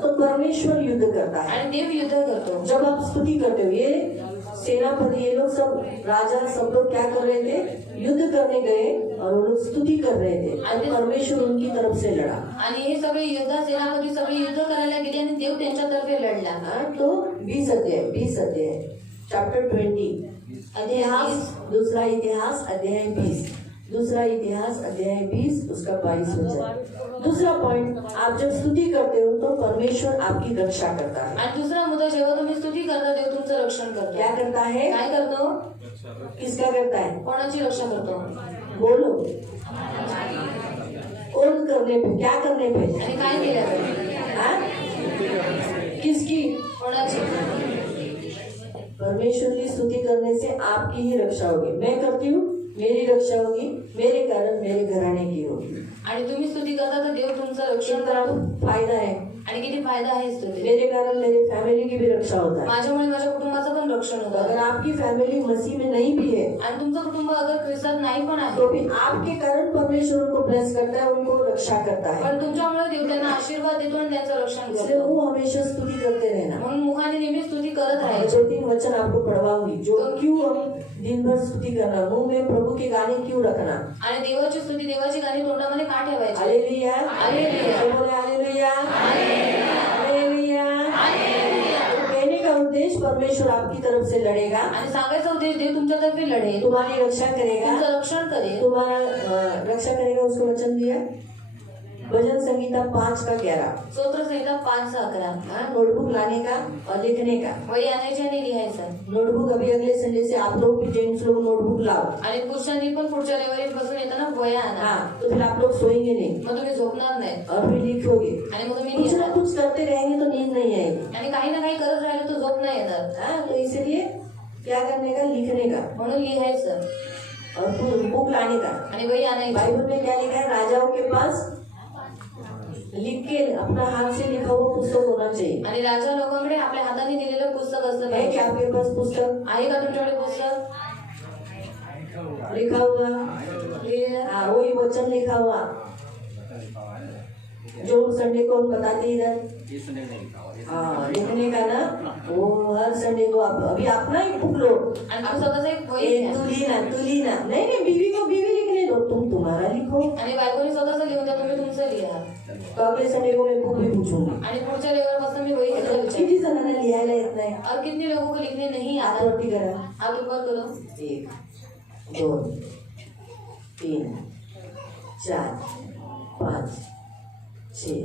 तो परमेश्वर युद्ध करता है। आणि देव युद्ध करतो। जब आप स्तुति करते हो, ये सेनापति, ये लोग सब राजा सब लोग क्या कर रहे थे? युद्ध करने गए और वो लोग स्तुति कर रहे थे और परमेश्वर उनकी तरफ से लड़ा। आणि हे सगळे योद्धा, सेनापती सगळे युद्ध करायला गेले आणि देव त्यांच्यातर्फे लढला। तो 20 अध्याय चैप्टर 20 इतिहास, दूसरा इतिहास अध्याय 20, दूसरा इतिहास अध्याय 20 उसका 22 वचन। दूसरा पॉइंट, आप जब स्तुति करते हो तो परमेश्वर आपकी रक्षा करता है। आणि दुसरा मुद्दा, जेव्हा तुम्ही स्तुती करता देव तुमचं रक्षण करतो। क्या करता है? काय करतो? किसका करता है? कोणाची रक्षा करतो? बोलो। कौन करने पे? क्या करने पे? आणि काय केलं जातं? हाँ? किसकी? कोणाची? परमेश्वर की स्तुति करने से आपकी ही रक्षा होगी। मैं करती हूँ, मेरी रक्षा होगी, मेरे कारण मेरे घराने की होगी। आणि तुम्ही स्तुती करता तर देव तुमचं रक्षण कितना करतो। फायदा है? आणि किती फायदा आहे स्तुती। मेरे कारण मेरे फैमिली की भी रक्षा होता है। माझ्यामुळे माझ्या कुटुंबाचं पण रक्षण होतं। अगर आपकी फैमिली मसीह में नहीं भी है आणि तुमचं कुटुंब अगर ख्रिस्तात नाही पण आहे तो भी आपके कारण परमेश्वर उनको ब्लेस करता है, उनको रक्षा करता है। पण तुमच्यामुळे देव त्यांना आशीर्वाद देतो आणि त्यांचं रक्षण इसलिए करतो. वो हमेशा स्तुति करते रहना। म्हणून मुखाने नेहमी स्तुती करत मैं राहायची. 2-3 वचन आपको पढ़वाऊंगी जो क्यों हम दिन भर स्तुति करना, मुंह में प्रभु के गाने क्यों रखना। आणि देवाची स्तुती, देवाची गाणी तोंडामध्ये का ठेवायची? हालेलुया, हालेलुया, तो बोले हालेलुया, हालेलुया। तो कहने का उद्देश्य परमेश्वर आपकी तरफ से लड़ेगा, आणि सांगायचा उद्देश देव तुमच्यातर्फे लढेल, तुम्हारी रक्षा करेगा, तुमचं रक्षण करेल. तुम्हारा रक्षा करेगा। उसको वचन दिया भजन संगीता 5:11। स्तोत्र संहिता 5:11. हाँ, नोटबुक लाने का और लिखने का। वही आणायचे आणि लिहायचं. नोटबुक अभी अगले संडे से आप लोग भी जेंट्स लोग नोटबुक लाओ। आणि पुरुषांनी पण पुढच्या रविवारी बसून येताना वया आणा. हाँ, तो फिर आप लोग सोएंगे नहीं मग तुम्ही झोपणार नाही और फिर लिखोगे। आणि मग तुम्ही कुछ ना लिहिणार. कुछ करते रहेंगे तो नींद नहीं आएगी। आणि काही ना काही करत राहिलं तर झोप नाही येणार. हाँ, तो इसलिए क्या करने का, लिखने का म्हणून लिहायचं और बुक लाने का। आणि वही आणायची. बाइबल में क्या लिखा है, राजाओं के पास लिख के अपना हाथ से लिखा हुआ पुस्तक होना चाहिए। आणि राजा लोकांकडे आपल्या हाताने दिलेलं पुस्तक असलं है पाहिजे. क्या आपके पास पुस्तक आहे का तुमच्याकडे पुस्तक लिखा हुआ? लिहिलेलं? हाँ, वही वचन लिखा हुआ जो संडे को हम बताते हैं इधर। हाँ, लिखने का ना, वो हर संडे को आप अभी अपना ही बुक लो। आणि तू स्वतःच एक वही ए, घ्या. तू लीना नहीं नहीं, बीवी को बीवी लिखने दो, तुम तुम्हारा लिखो। आणि बायकोनी स्वतःच लिहून द्या, तुम्ही तुमचं लिहा. तो अगले संडे को मैं बुक भी पूछूंगी आणि पुढच्या रविवारपासून मी वही घ्यायला विचार. किती जणांना लिहायला येत नाही? और कितने लोगों को लिखने नहीं हात आता? वरती करा। हाथ ऊपर करो. 1 2 3 4 5 6।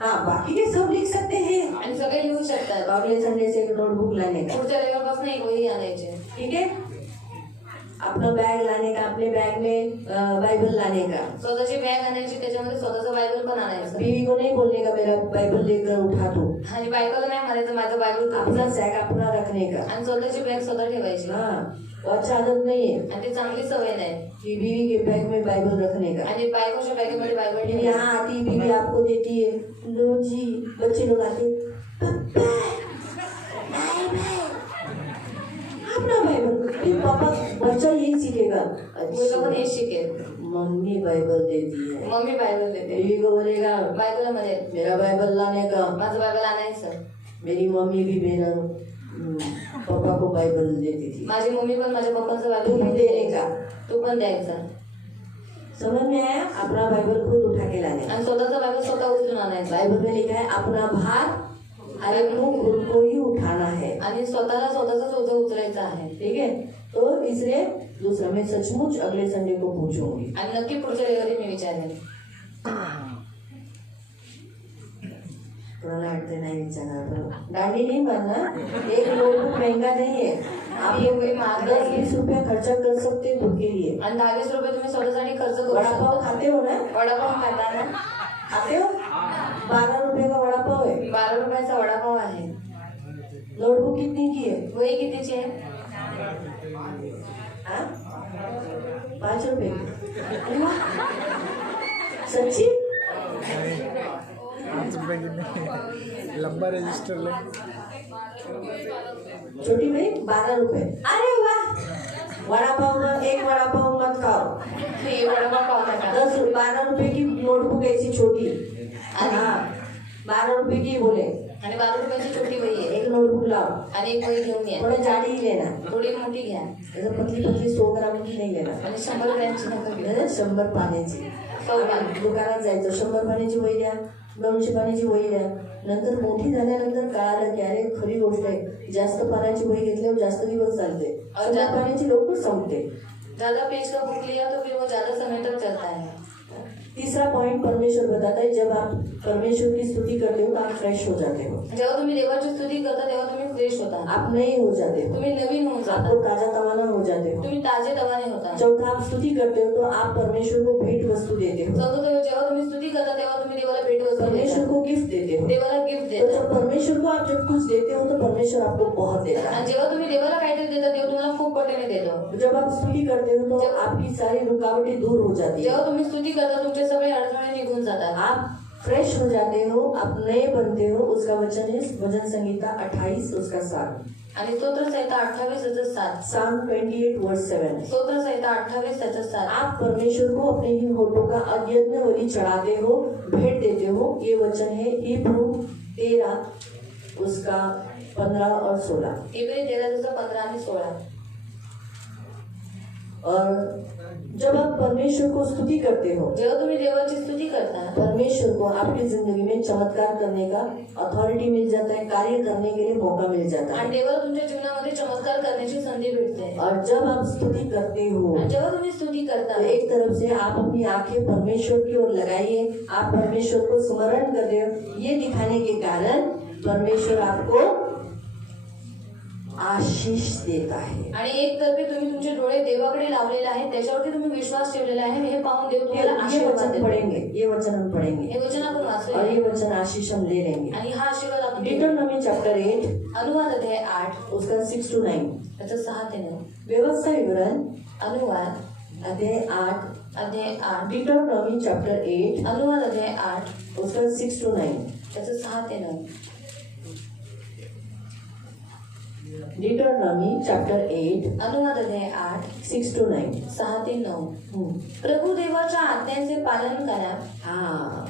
हाँ, बाकी के सब लिख सकते हैं। आणि सगळे लिहू शकतात. अगले संडे से एक नोटबुक लाने का, पुढच्या रविवारपासून एक वही आणायची. ठीक है। अपना बैग लाने का, अपने बैग में बाइबल लाने का। स्वतःची बॅग आणायची, त्याच्यामध्ये स्वतःचं बायबल पण आणायचं. बीवी को नहीं बोलने का मेरा बाइबल लेकर उठा दो, आणि बायकोला नाही म्हणायचं माझं बायबल काढ. अपना सैक अपना रखने का। आणि स्वतःची बॅग स्वतः ठेवायची. हाँ, वो अच्छा आदत नहीं है आणि ती चांगली सवय नाही. कि बीवी के बैग में बाइबल रखने का। आणि बायकोच्या बॅगेमध्ये बायबल फिर ठेवायची. यहाँ आती बीवी आपको देती है, लो जी, बच्चे लोग आते, "पप्पा, अपना बाइबल। फिर पापा, बच्चा यही सीखेगा, मुलगा पण हेच शिकेल. मम्मी बाइबल देती है। मम्मी बायबल देते. बीवी को बोलेगा बायकोला म्हणेल मेरा बाइबल लाने का। माझं बायबल आणायचं. मेरी मम्मी भी मेरा पापा को बाइबल देती थी। माझी मम्मी पण माझ्या पप्पांचं तू बायबल भी देने का। तू पण द्यायचा. समझ में आया? अपना बाइबल खुद उठा के लाने का। आणि स्वतःचं बायबल स्वतः उचलून आणायचं. बाइबल में लिखा है अपना भार हर एक को खुद को ही उठाना है, आणि स्वतःला स्वतःच ओझं उचलायचं आहे. ठीक है। तो इसलिए दूसरा मैं सचमुच अगले संडे को पूछूंगी। आणि नक्की पुढच्या रविवारी मी विचारेन. कोणाला अडचण नाही विचारणार, दांडी नहीं मारना। एक नोटबुक महंगा नहीं है, आप ये वही 10-20 रुपया खर्चा कर सकते हैं खुद के लिए। आणि 10-20 रुपये तुम्ही स्वतःसाठी खर्च करू वड़ा पाव शकता. खाते हो ना? वडापाव खाता ना? खाते हो? 12 रुपये का वड़ा पाव है। 12 रुपयाचा वडापाव आहे. नोटबुक कितनी की है? वही कितीची आहे? हाँ? 5 रुपये की। अरे वाह, सच्ची? लंबा रजिस्टर ले। छोटी भाई 12 रुपए। अरे वाह, वड़ा पाव में एक वड़ा पाव मत खाओ। हे वडापाव खाऊ नका. 12 रुपए की नोटबुक ऐसी छोटी। हाँ, 12 रुपए की बोले। आणि 12 रुपयाची छोटी वही आहे. एक नोटबुक लाओ, आणि एक वही घेऊन या. थोड़ा जाडी ही लेना, थोडी मोठी घ्या. ऐसा पतली पतली 100 ग्राम की नहीं लेना। आणि 100 ग्रॅमची नका घेऊ. 100 पाण्याची। 100 पाणी. दुकानात जायचं, 100 पाण्याची वही द्या, 200 पाण्याची वही द्या। नंतर मोठी झाल्यानंतर कळालं की अरे खरी गोष्ट आहे, जास्त पाण्याची वही घेतल्यावर जास्त दिवस चालते, 100 पाण्याची लवकर संपते। ज्यादा पेज का बुक लिया तो फिर वो ज्यादा समय तक चलता है. तीसरा पॉइंट परमेश्वर बताता है, जब आप परमेश्वर की स्तुति करते हो तो आप फ्रेश हो जाते हो, जेव्हा तुम्ही देवाची स्तुती करता तेव्हा तुम्ही फ्रेश होता. आप नए हो जाते हो, तुम्ही नवीन होऊन जाता. आपको ताजा तवाना हो जाते हो। तुम्ही ताजे तवाने होता. चौथा, आप स्तुति करते हो तो आप परमेश्वर को भेंट वस्तु देते हो, चौथं, जेव्हा तुम्ही स्तुती करता तेव्हा तुम्ही देवाला भेटवस्तू परमेश्वर देता. को गिफ्ट देते हो। देवाला गिफ्ट तो देता. जब परमेश्वर को आप जब कुछ देते हो तो परमेश्वर आपको बहुत देता है। आणि जेव्हा तुम्ही देवाला काहीतरी देता देव तुम्हाला खूप पटीने देतो. जब आप स्तुति करते हो तो आपकी सारी रुकावटें दूर हो जाती है, जेव्हा तुम्ही स्तुती करता तुमचे सगळे अडथळे निघून जातात. आप फ्रेश हो जाते हो, आप नए बनते हो। उसका वचन है भजन संगीता 28 उसका 7। आणि स्तोत्रसंहिता 28 त्याचं 7. Psalm 28 verse 7. स्तोत्रसंहिता 28 त्याचं 7. आप परमेश्वर को अपने ही होठों का अयज्ञ बलि चढ़ाते हो, भेंट देते हो। ये वचन है हिब्रू 13 उसका 15 और 16। इब्री 13 त्याचं 15 आणि 16. और जब आप परमेश्वर को स्तुति करते हो, जेव्हा तुम्ही देवाची स्तुती करता, परमेश्वर को आपकी जिंदगी में चमत्कार करने का अथॉरिटी मिल जाता है, कार्य करने के लिए मौका मिल जाता आणि है। देवाला तुमच्या जीवनामध्ये चमत्कार करण्याची संधी भेटते. और जब आप स्तुति करते हो आणि जेव्हा तुम्ही स्तुती करता, तो एक तरफ से आप अपनी आंखें परमेश्वर की ओर लगाइए, आप परमेश्वर को स्मरण कर रहे हो, ये दिखाने के कारण परमेश्वर आपको आशीष देता है। आणि एक तर्फे तुम्ही तुमचे डोळे देवाकडे लावलेले आहेत, त्याच्यावरती तुम्ही विश्वास ठेवलेला आहे. हे पाहून देव तुम्हाला ये आशीर्वाद वचन देतो. पढ़ेंगे, ये वचन हम पढ़ेंगे हे वचन आपण और वाचले ये वचन आशीष हम ले लेंगे। आणि हा आशीर्वाद आपण घेऊ. डिटरनॉमी चैप्टर 8 अनुवाद अध्याय 8 उसका 6 to 9, त्याचं 6 ते 9. व्यवस्था विवरण अनुवाद अध्याय 8, अध्याय 8. डिटरनॉमी चैप्टर 8 अनुवाद अध्याय 8 उसका 6 to 9, त्याचं 6 ते 9. डिटरनॉमी चैप्टर 8 अनुवाद अध्याय 8 6 to 9। 6 ते 9. प्रभु देवाच्या आज्ञांचे पालन करा. हाँ,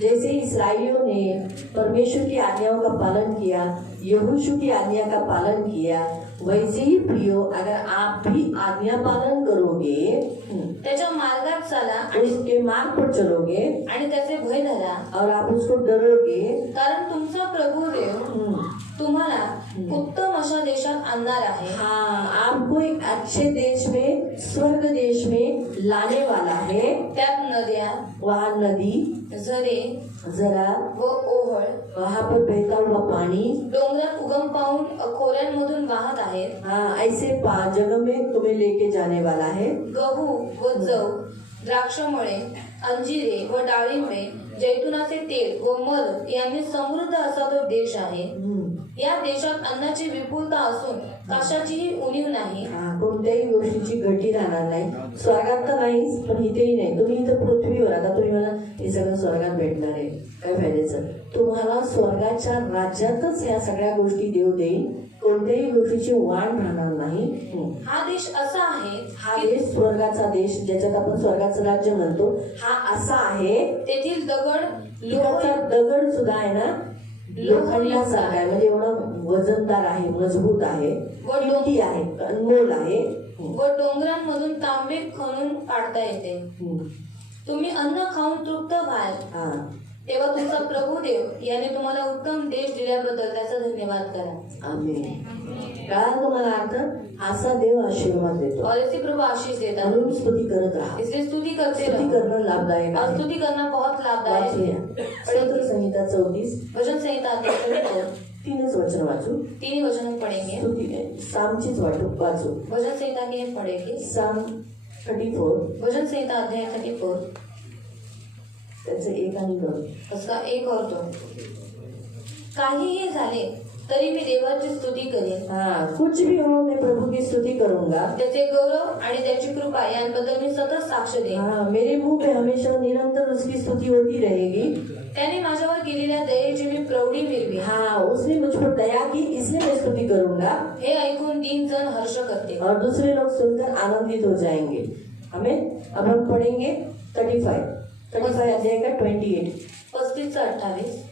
जैसे इस्राएलियों ने परमेश्वर की आज्ञाओं का पालन किया, यहोशू की आज्ञा का पालन किया, वैसे ही प्रियो अगर आप भी आज्ञा पालन करोगे, त्याच्या मार्गात चाला आणि उसके मार्ग पर चलोगे त्याचे भय धरा, और आप उसको डरोगे, कारण तुमचा प्रभु देव तुम्हाला उत्तम अशा देशात आणणार आहे. हाँ, आपको एक अच्छे देश में, स्वर्ग देश में लाने वाला है। त्यात नद्या, वहाँ नदी, झरे जरा व ओहळ वहाँ पर बहता हुआ पानी, डोंगरात उगम पाहून खोऱ्यांमधून वाहत आहेत. हाँ, ऐसे 5 जगह में तुम्हें लेके जाने वाला है। गहू व जव, द्राक्षमळे, अंजिरे व डाळिंबे, जैतुनाचे तेल व मध यांनी समृद्ध असा तो देश आहे. या देशात अन्नाची विपुलता असून कशाचीही उणीव नाही. हाँ, कोणत्याही गोष्टीची घटी राहणार नाही. स्वर्गात तर नाहीच, पण इथेही नाही. तुम्ही इथं पृथ्वीवर, आता तुम्ही मला हे सगळं स्वर्गात भेटणार आहे, काय फायद्याचं? तुम्हाला स्वर्गाच्या राज्यातच या सगळ्या गोष्टी देव देईल. कोणत्याही गोष्टीची वाढ राहणार नाही. हा देश असा आहे हा की देश स्वर्गाचा देश, ज्याच्यात आपण स्वर्गाचं राज्य म्हणतो, हा असा आहे. तेथील दगड तिकडचा लोह दगड सुद्धा आहे ना, लोखंडासारखा आहे, म्हणजे एवढा वजनदार आहे, मजबूत आहे, किमती आहे, अनमोल आहे. व डोंगरांमधून तांबे खणून काढता येते. तुम्ही अन्न खाऊन तृप्त व्हाल, हा, तेव्हा तुमचा प्रभू देव याने तुम्हाला उत्तम देश दिल्याबद्दल त्याचा धन्यवाद करा. आमेन. कळालं तुम्हाला अर्थ? असा देव आशीर्वाद देतो, और ऐसे प्रभु आशीष देता है. म्हणून स्तुती करत राहा. इसलिए स्तुति करते स्तुती रहो. करणं लाभदायक और आहे. स्तुति करना बहुत लाभदायक है. वाचूया स्तोत्र संहिता 34, भजन संहिता अध्याय 34, 3च वचन वाचू. 3 वचन हम पढ़ेंगे. स्तुती सामचीच वाचू. भजन संहिता के हम पढ़ेंगे. साम 34 भजन संहिता अध्याय 34 त्याचं 1 आणि 2. उसका 1 और 2. काहीही झाले तरी मी देवाची स्तुती करेन. हाँ, कुछ भी हो मैं प्रभु की स्तुति करूंगा. त्याचे गौरव आणि त्याची कृपा यांबद्दल मी सतत साक्ष देईन. हाँ, मेरे मुंह पे हमेशा निरंतर उसकी स्तुति होती रहेगी. त्याने माझ्यावर केलेल्या दयेची मी प्रौढी मिरवी. हाँ, उसने मुझ पर दया की, इसलिए मैं स्तुति करूंगा. हे ऐकून 3 जण हर्ष करते. और दूसरे लोग सुनकर आनंदित हो जाएंगे. हमें अब हम पढ़ेंगे 35 अध्याय का 28. 35 चा 28.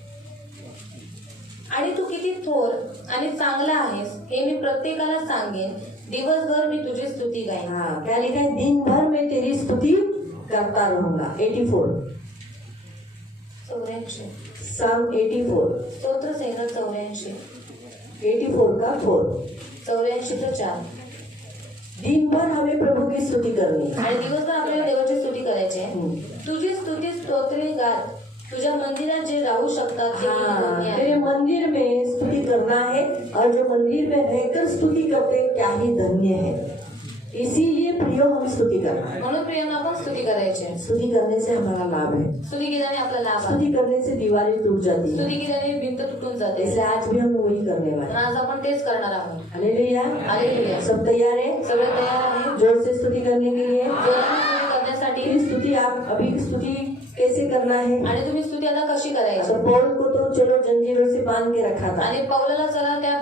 आणि तू किती थोर आणि चांगला आहेस हे मी प्रत्येकाला सांगेन. दिवसभर मी तुझी स्तुती गाईन. हाँ, क्या लिखा है? दिन भर मैं तेरी स्तुति करता रहूंगा. 84 84 साम 84 स्तोत्र संहिता 84 84 का 4. 84 चा 4. दिन भर हमें प्रभु की स्तुति करनी है. आणि दिवसभर आपल्याला देवाची स्तुती करायची आहे. तुझी स्तुती स्तोत्रे गात तुझ्या मंदिरात जे राहू शकतात ते किती हाँ, धन्य आहे. तेरे मंदिर में स्तुति करना है, और जो मंदिर में रहकर स्तुति करते हैं, क्या ही धन्य है. इसीलिए प्रियो हम स्तुति करना है. म्हणून प्रियांना आपण स्तुती करायची आहे. स्तुति करने से हमारा लाभ है. स्तुती केल्याने आपला लाभ आहे. स्तुति करने से दीवारें टूट जाती है. स्तुती केल्याने भिंत तुटून जाते. इसलिए आज भी हम वही करने वाले तर हैं. आज आपण तेच करणार आहोत. हालेलुया. हालेलुया. सब तैयार है? सगळे तयार आहे. जोर से स्तुति करने के लिए. जोराने स्तुती करण्यासाठी ये स्तुति स्तुति आप अभी स्तुति कैसे करना है? आणि तुम्ही स्तुती आता कशी करायची? तो पौल को तो चलो जंजीरों से बांध के रखा था, आणि पौलाला चला त्या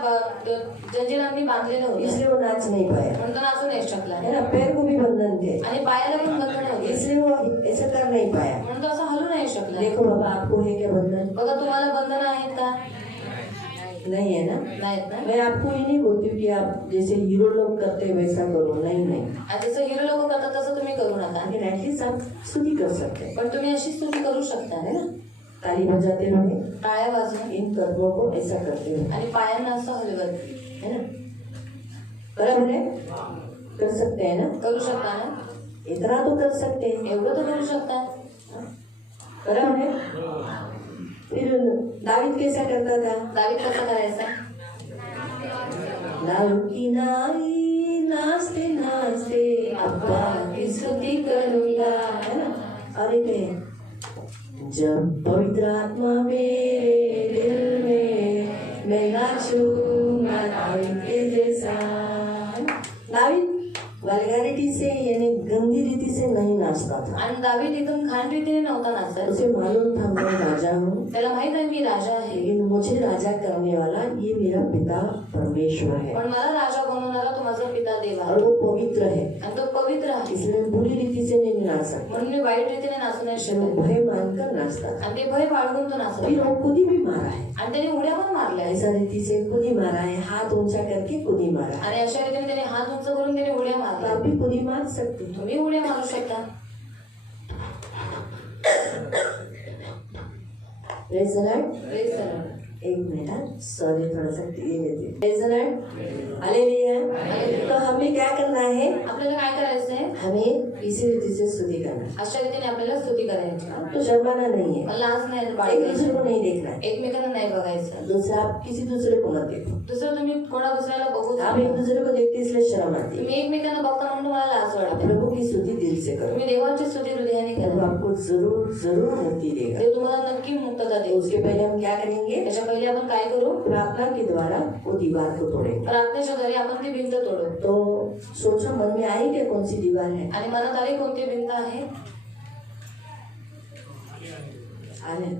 जंजीरांनी बांधलेलं होतं, इसलिए वो नाच नहीं पाया, म्हणून तो नाचू नाही शकला. है ना. पैर को भी बंधन थे, आणि पायाला पण बंधन होते, इसलिए वो ऐसा कर नहीं पाया. म्हणून तो असं हलू नाही शकला. देखो बाबा, आपको है क्या बंधन? बघा तुम्हाला बंधन आहेत का? नहीं है ना. नाहीत ना. मैं आपको ये नहीं बोलती हूँ कि आप जैसे हीरो लोग करते हैं वैसा करो, नहीं नहीं. आणि जसं हिरो लोक करतात तसं तुम्ही करू नका, लेकिन एटलीस्ट आप स्तुति कर सकते हैं, पण तुम्ही अशी स्तुती करू शकता है ना. ताली बजाते हुए, टाळ्या वाजवून इन कदमों को ऐसा करते हुए, आणि पायांना असं हलवत, है ना. बराबर है, कर सकते हैं ना. करू शकता ना. इतना तो कर सकते हैं, एवढं तर करू शकता. बराबर है. फिर दावीद कैसा करता था? दावीद कसं करायचा? नाव किनारी नाचते नाचते अब्बा की स्तुति करूंगा, है ना. और एक है, जब पवित्र आत्मा मेरे दिल में, मैं नाचूंगा दावीद के जैसा, है ना. दावीद वल्गैरिटी से यानी गंदी रीति से नहीं नाचता था. आणि दावीद एकदम घाण रीतीने नव्हता नाचत. उसे मालूम था मैं राजा हूँ, त्याला माहित आहे मी राजा आहे, लेकिन मुझे राजा करने वाला ये मेरा पिता परमेश्वर है, पण मला राजा बनवणारा तो माझा पिता देव आहे, और वो पवित्र है, आणि तो पवित्र आहे. इसलिए मैं बुरी रीति से नहीं नाच सकता. म्हणून मी वाईट रीतीने नाचू नाही वो शकत. भय मानकर नाचता था. आणि ते भय बाळगून तो नाचत. फिर वो खुद ही भी मारा है, आणि त्याने उड्या पण मारल्या, ऐसा रीति से खुद ही मारा है, हाथ ऊंचा करके खुद ही मारा है. आणि अशा रीतीने त्याने हात उंच करून त्याने उड्या तो मारल्या. आप भी खुद ही मार सकते हो. तुम्ही उड्या मारू शकता. Praise the Lord. Praise the Lord. एक मिनट, सॉरी थोड़ा सा ये लेते. Praise the Lord. हालेलुया. तो हमें क्या करना है? आपल्याला काय करायचंय? हमें इसी रीति से स्तुति करना है. अशा रीतीने आपल्याला स्तुती करायची. तो शर्माना नहीं है, पण लाज नाही एक बाळगायची. दूसरे को नहीं देखना है. एकमेकांना नाही बघायचं. दूसरा, आप किसी दूसरे को मत देखो. दुसरं तुम्ही कोणा दुसऱ्याला बघू आप एक दूसरे को देखते इसलिए शर्म आती है. तुम्ही एकमेकांना बघता म्हणून तुम्हाला लाज वाटते. प्रभु की स्तुति दिल से करो, तुम्ही देवाची स्तुती हृदयाने प्रभु करा. आपको जरूर जरूर मुक्ति देगा. देव तुम्हाला नक्की मुक्तता तो देईल. उसके पहले हम क्या करेंगे? त्याच्या पहिले आपण काय करू? प्रार्थना के द्वारा वो दीवार को तोड़ेंगे. प्रार्थनेच्या द्वारे आपण ती भिंत तोडू. तो सोचो मन में आई क्या कौन सी दीवार है? आणि मनात आली कोणती भिंत आहे? आले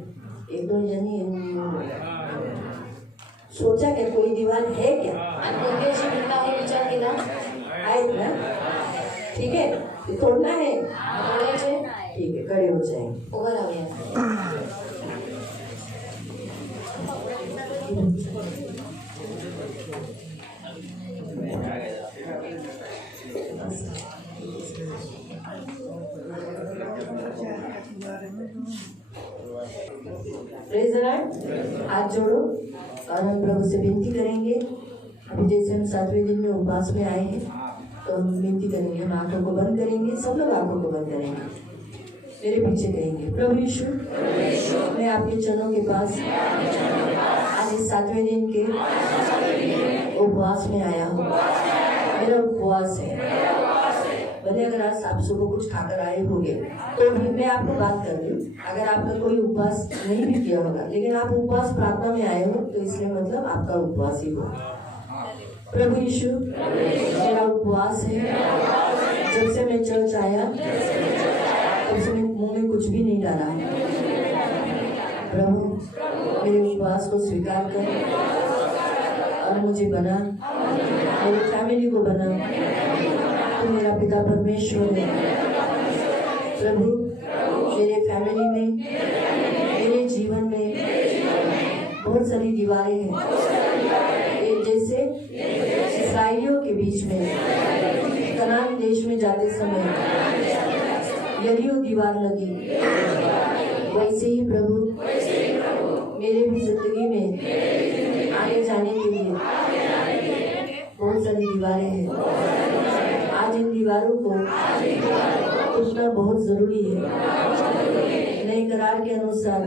एक दो जनी सोचा क्या कोई दीवार है क्या? आणि कोणती अशी भिंत आहे विचार केला? आए ना. ठीक है, तो तोड़ना है. तोडायचे. ठीक है, खड़े हो जाएंगे. उभं राहूया. Praise the Lord. हाथ जोड़ो और हम प्रभु से विनती करेंगे. अभी जैसे हम 7वें दिन में उपवास में आए हैं, तो हम विनती करेंगे. हम आंखों को बंद करेंगे, सब लोग आंखों को बंद करेंगे. मेरे पीछे कहेंगे, प्रभु यीशु, मैं आपके चरणों के पास आज इस 7वें दिन के उपवास में आया हूँ. मेरा उपवास है. भले अगर आज आप सुबह कुछ खाकर आए होंगे तो भी मैं आपको बात कर रही हूँ. अगर आपका कोई उपवास नहीं भी किया होगा, लेकिन आप उपवास प्रार्थना में आए हो, तो इसलिए मतलब आपका उपवास ही होगा. प्रभु यीशु, मेरा उपवास है. जब से मैं चर्च आया तब से मैं मुंह में कुछ भी नहीं डाला. प्रभु, मेरे उपवास को स्वीकार कर और मुझे बना, मेरी फैमिली को बना. तो मेरा पिता परमेश्वर है. प्रभु, मेरे फैमिली में, मेरे जीवन में बहुत सारी दीवारें हैं. एक जैसे इस्राएलियों के बीच में कनान देश में जाते समय यरीहो दीवार लगी, वैसे ही प्रभु मेरे भी जिंदगी में आगे जाने के लिए बहुत सारी दीवारें हैं. आज इन दीवारों को टूटना बहुत जरूरी है. नए करार के अनुसार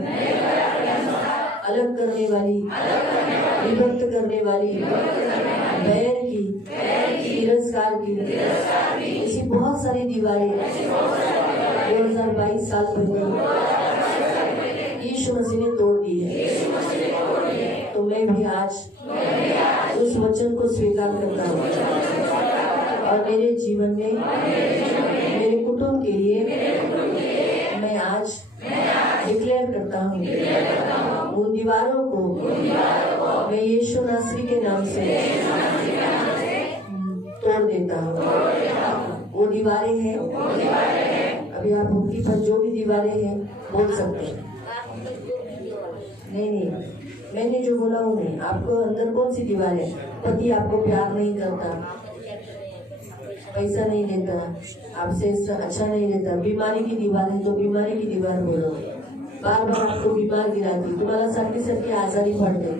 अलग करने वाली, विभक्त करने वाली, बैर की, तिरस्कार की, ऐसी बहुत सारी दीवारें 2022 साल पहले यीशु मसीह ने तोड़ दी है. तो मैं भी आज उस वचन को स्वीकार करता हूँ और मेरे जीवन में, मेरे कुटुंब के लिए आज डिक्लेयर करता हूँ उन दीवारों को मैं यीशु नासरी के नाम से तोड़ देता हूँ। वो दीवारें हैं, अभी आप उनकी पर जो भी दीवारें हैं बोल सकते हैं। नहीं, मैंने जो बोला वो नहीं। आपको अंदर कौन सी दीवार है? पति आपको प्यार नहीं करता, पैसा नहीं देता, आपसे अच्छा नहीं देता, बीमारी की दीवार है तो बीमारी की दीवार बोलो। बार बार आपको बीमार गिराती, तुम्हाला सारखी आजारी पडते,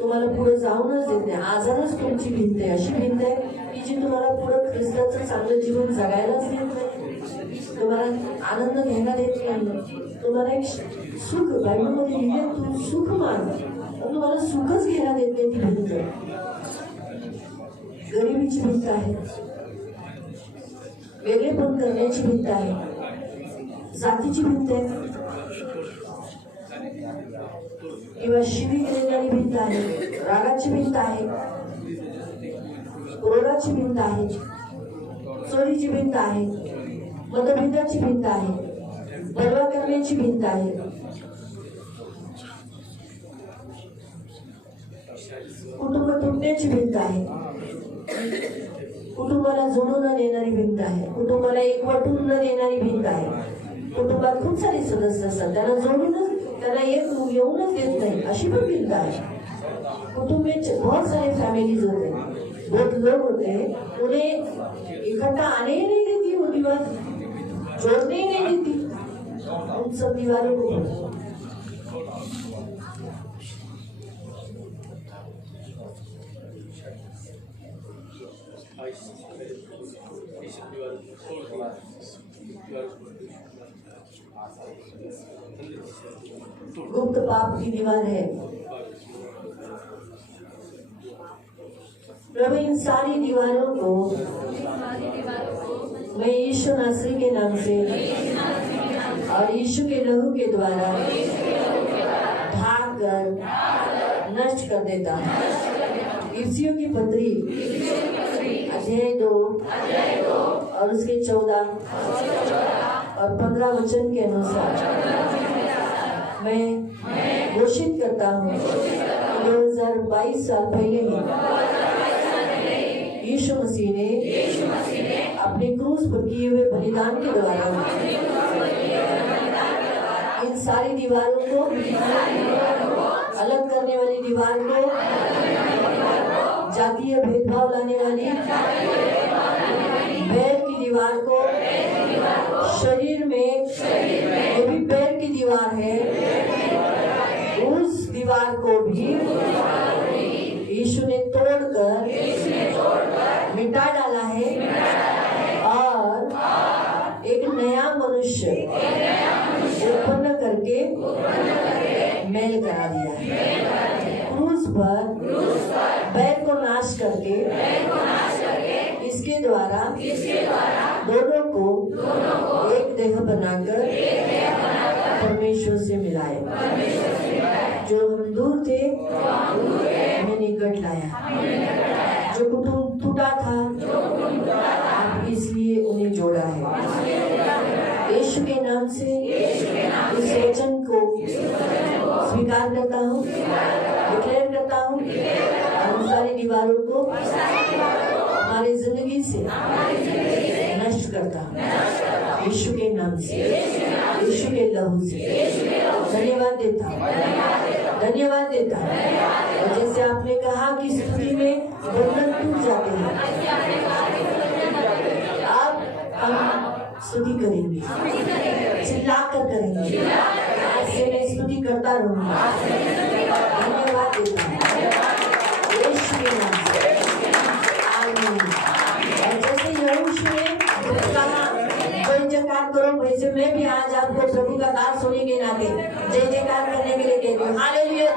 तुम्हाला पुढे जाऊनच देत नाही। आजारच तुमची भिंत आहे, अशी भिंत आहे की जी तुम्हाला पुढे ख्रिस्ताचं चांगलं जीवन जगायलाच देत नाही, तुम्हाला आनंद घ्यायला देत नाही, तुम्हाला एक सुख बायबलमध्ये लिहिले तू सुख मान, तुम्हाला सुखच घ्यायला देत नाही ती भिंत। गरिबीची भिंत आहे, वेगळेपण करण्याची भिंत आहे, जातीची भिंत आहे किंवा शिवी देणारी भिंत आहे, रागाची भिंत आहे, क्रोधाची भिंत आहे, चोरीची भिंत आहे, मतभेदाची भिंत आहे, बलवा करण्याची भिंत आहे, कुटुंब तुटण्याची भिंत आहे, कुटुंबाला जोडून न देणारी भिंत आहे, कुटुंबाला एकवटून न देणारी भिंत आहे। कुटुंबात खूप सारे सदस्य असतात, त्यांना जोडूनच त्यांना एक येऊनच देत नाही, अशी पण भिंत आहे। कुटुंब में बहुत सारे फैमिलीज होते, बहुत लोग होते, उन्हें इकट्ठा आने ही नहीं देती वो दीवार, जोड़ने ही नहीं देती। उन सब दीवारों को गुप्त पाप की दीवार है। प्रभु इन सारी दीवारों को मैं यीशु नासरी के नाम से और यीशु के लहू के द्वारा ढाक कर नष्ट कर देता हूँ। इफ्सियों की पत्री अध्याय 2 और उसके 14 और 15 वचन के अनुसार मैं घोषित करता हूँ 2022 साल पहले ही यीशु मसीह ने अपने क्रूस पर किए हुए बलिदान के द्वारा इन सारी दीवारों को, अलग करने वाली दीवार को, जातीय भेदभाव लाने वाली बैर की दीवार को, शरीर में जो भी बैर की दीवार है उस दीवार को भी यीशु ने तोड़कर मिटा डाला है और एक नया मनुष्य उत्पन्न करके मेल करा दिया है। क्रूस पर बैर को नाश करके इसके द्वारा दोनों को एक देह बनाकर परमेश्वर से मिलाए। जो हम दूर थे हमें निकट लाया, जो कुटुंब टूटा था आप इसलिए उन्हें जोड़ा है। यीशु के नाम से इस वचन को स्वीकार करता हूँ, डिक्लेयर करता हूँ, उन सारी दीवारों को हमारी जिंदगी से नष्ट करता हूँ यीशु के नाम से, यीशु के लहू से। धन्यवाद देता हूँ, धन्यवाद देता हूँ। और जैसे आपने कहा कि स्तुति में बंधन टूट जाते हैं, अब हम स्तुति करेंगे, चिल्लाकर करेंगे। आज से मैं स्तुति करता रहूँगा। धन्यवाद देता हूँ यीशु के नाम से। आमीन। और जैसे यहोशू ने कहा जय जयकार करो, वैसे मैं भी आज आपको प्रभु का दास होने के नाते जय जयकार करने के लिए कहती हूँ। हालेलुया।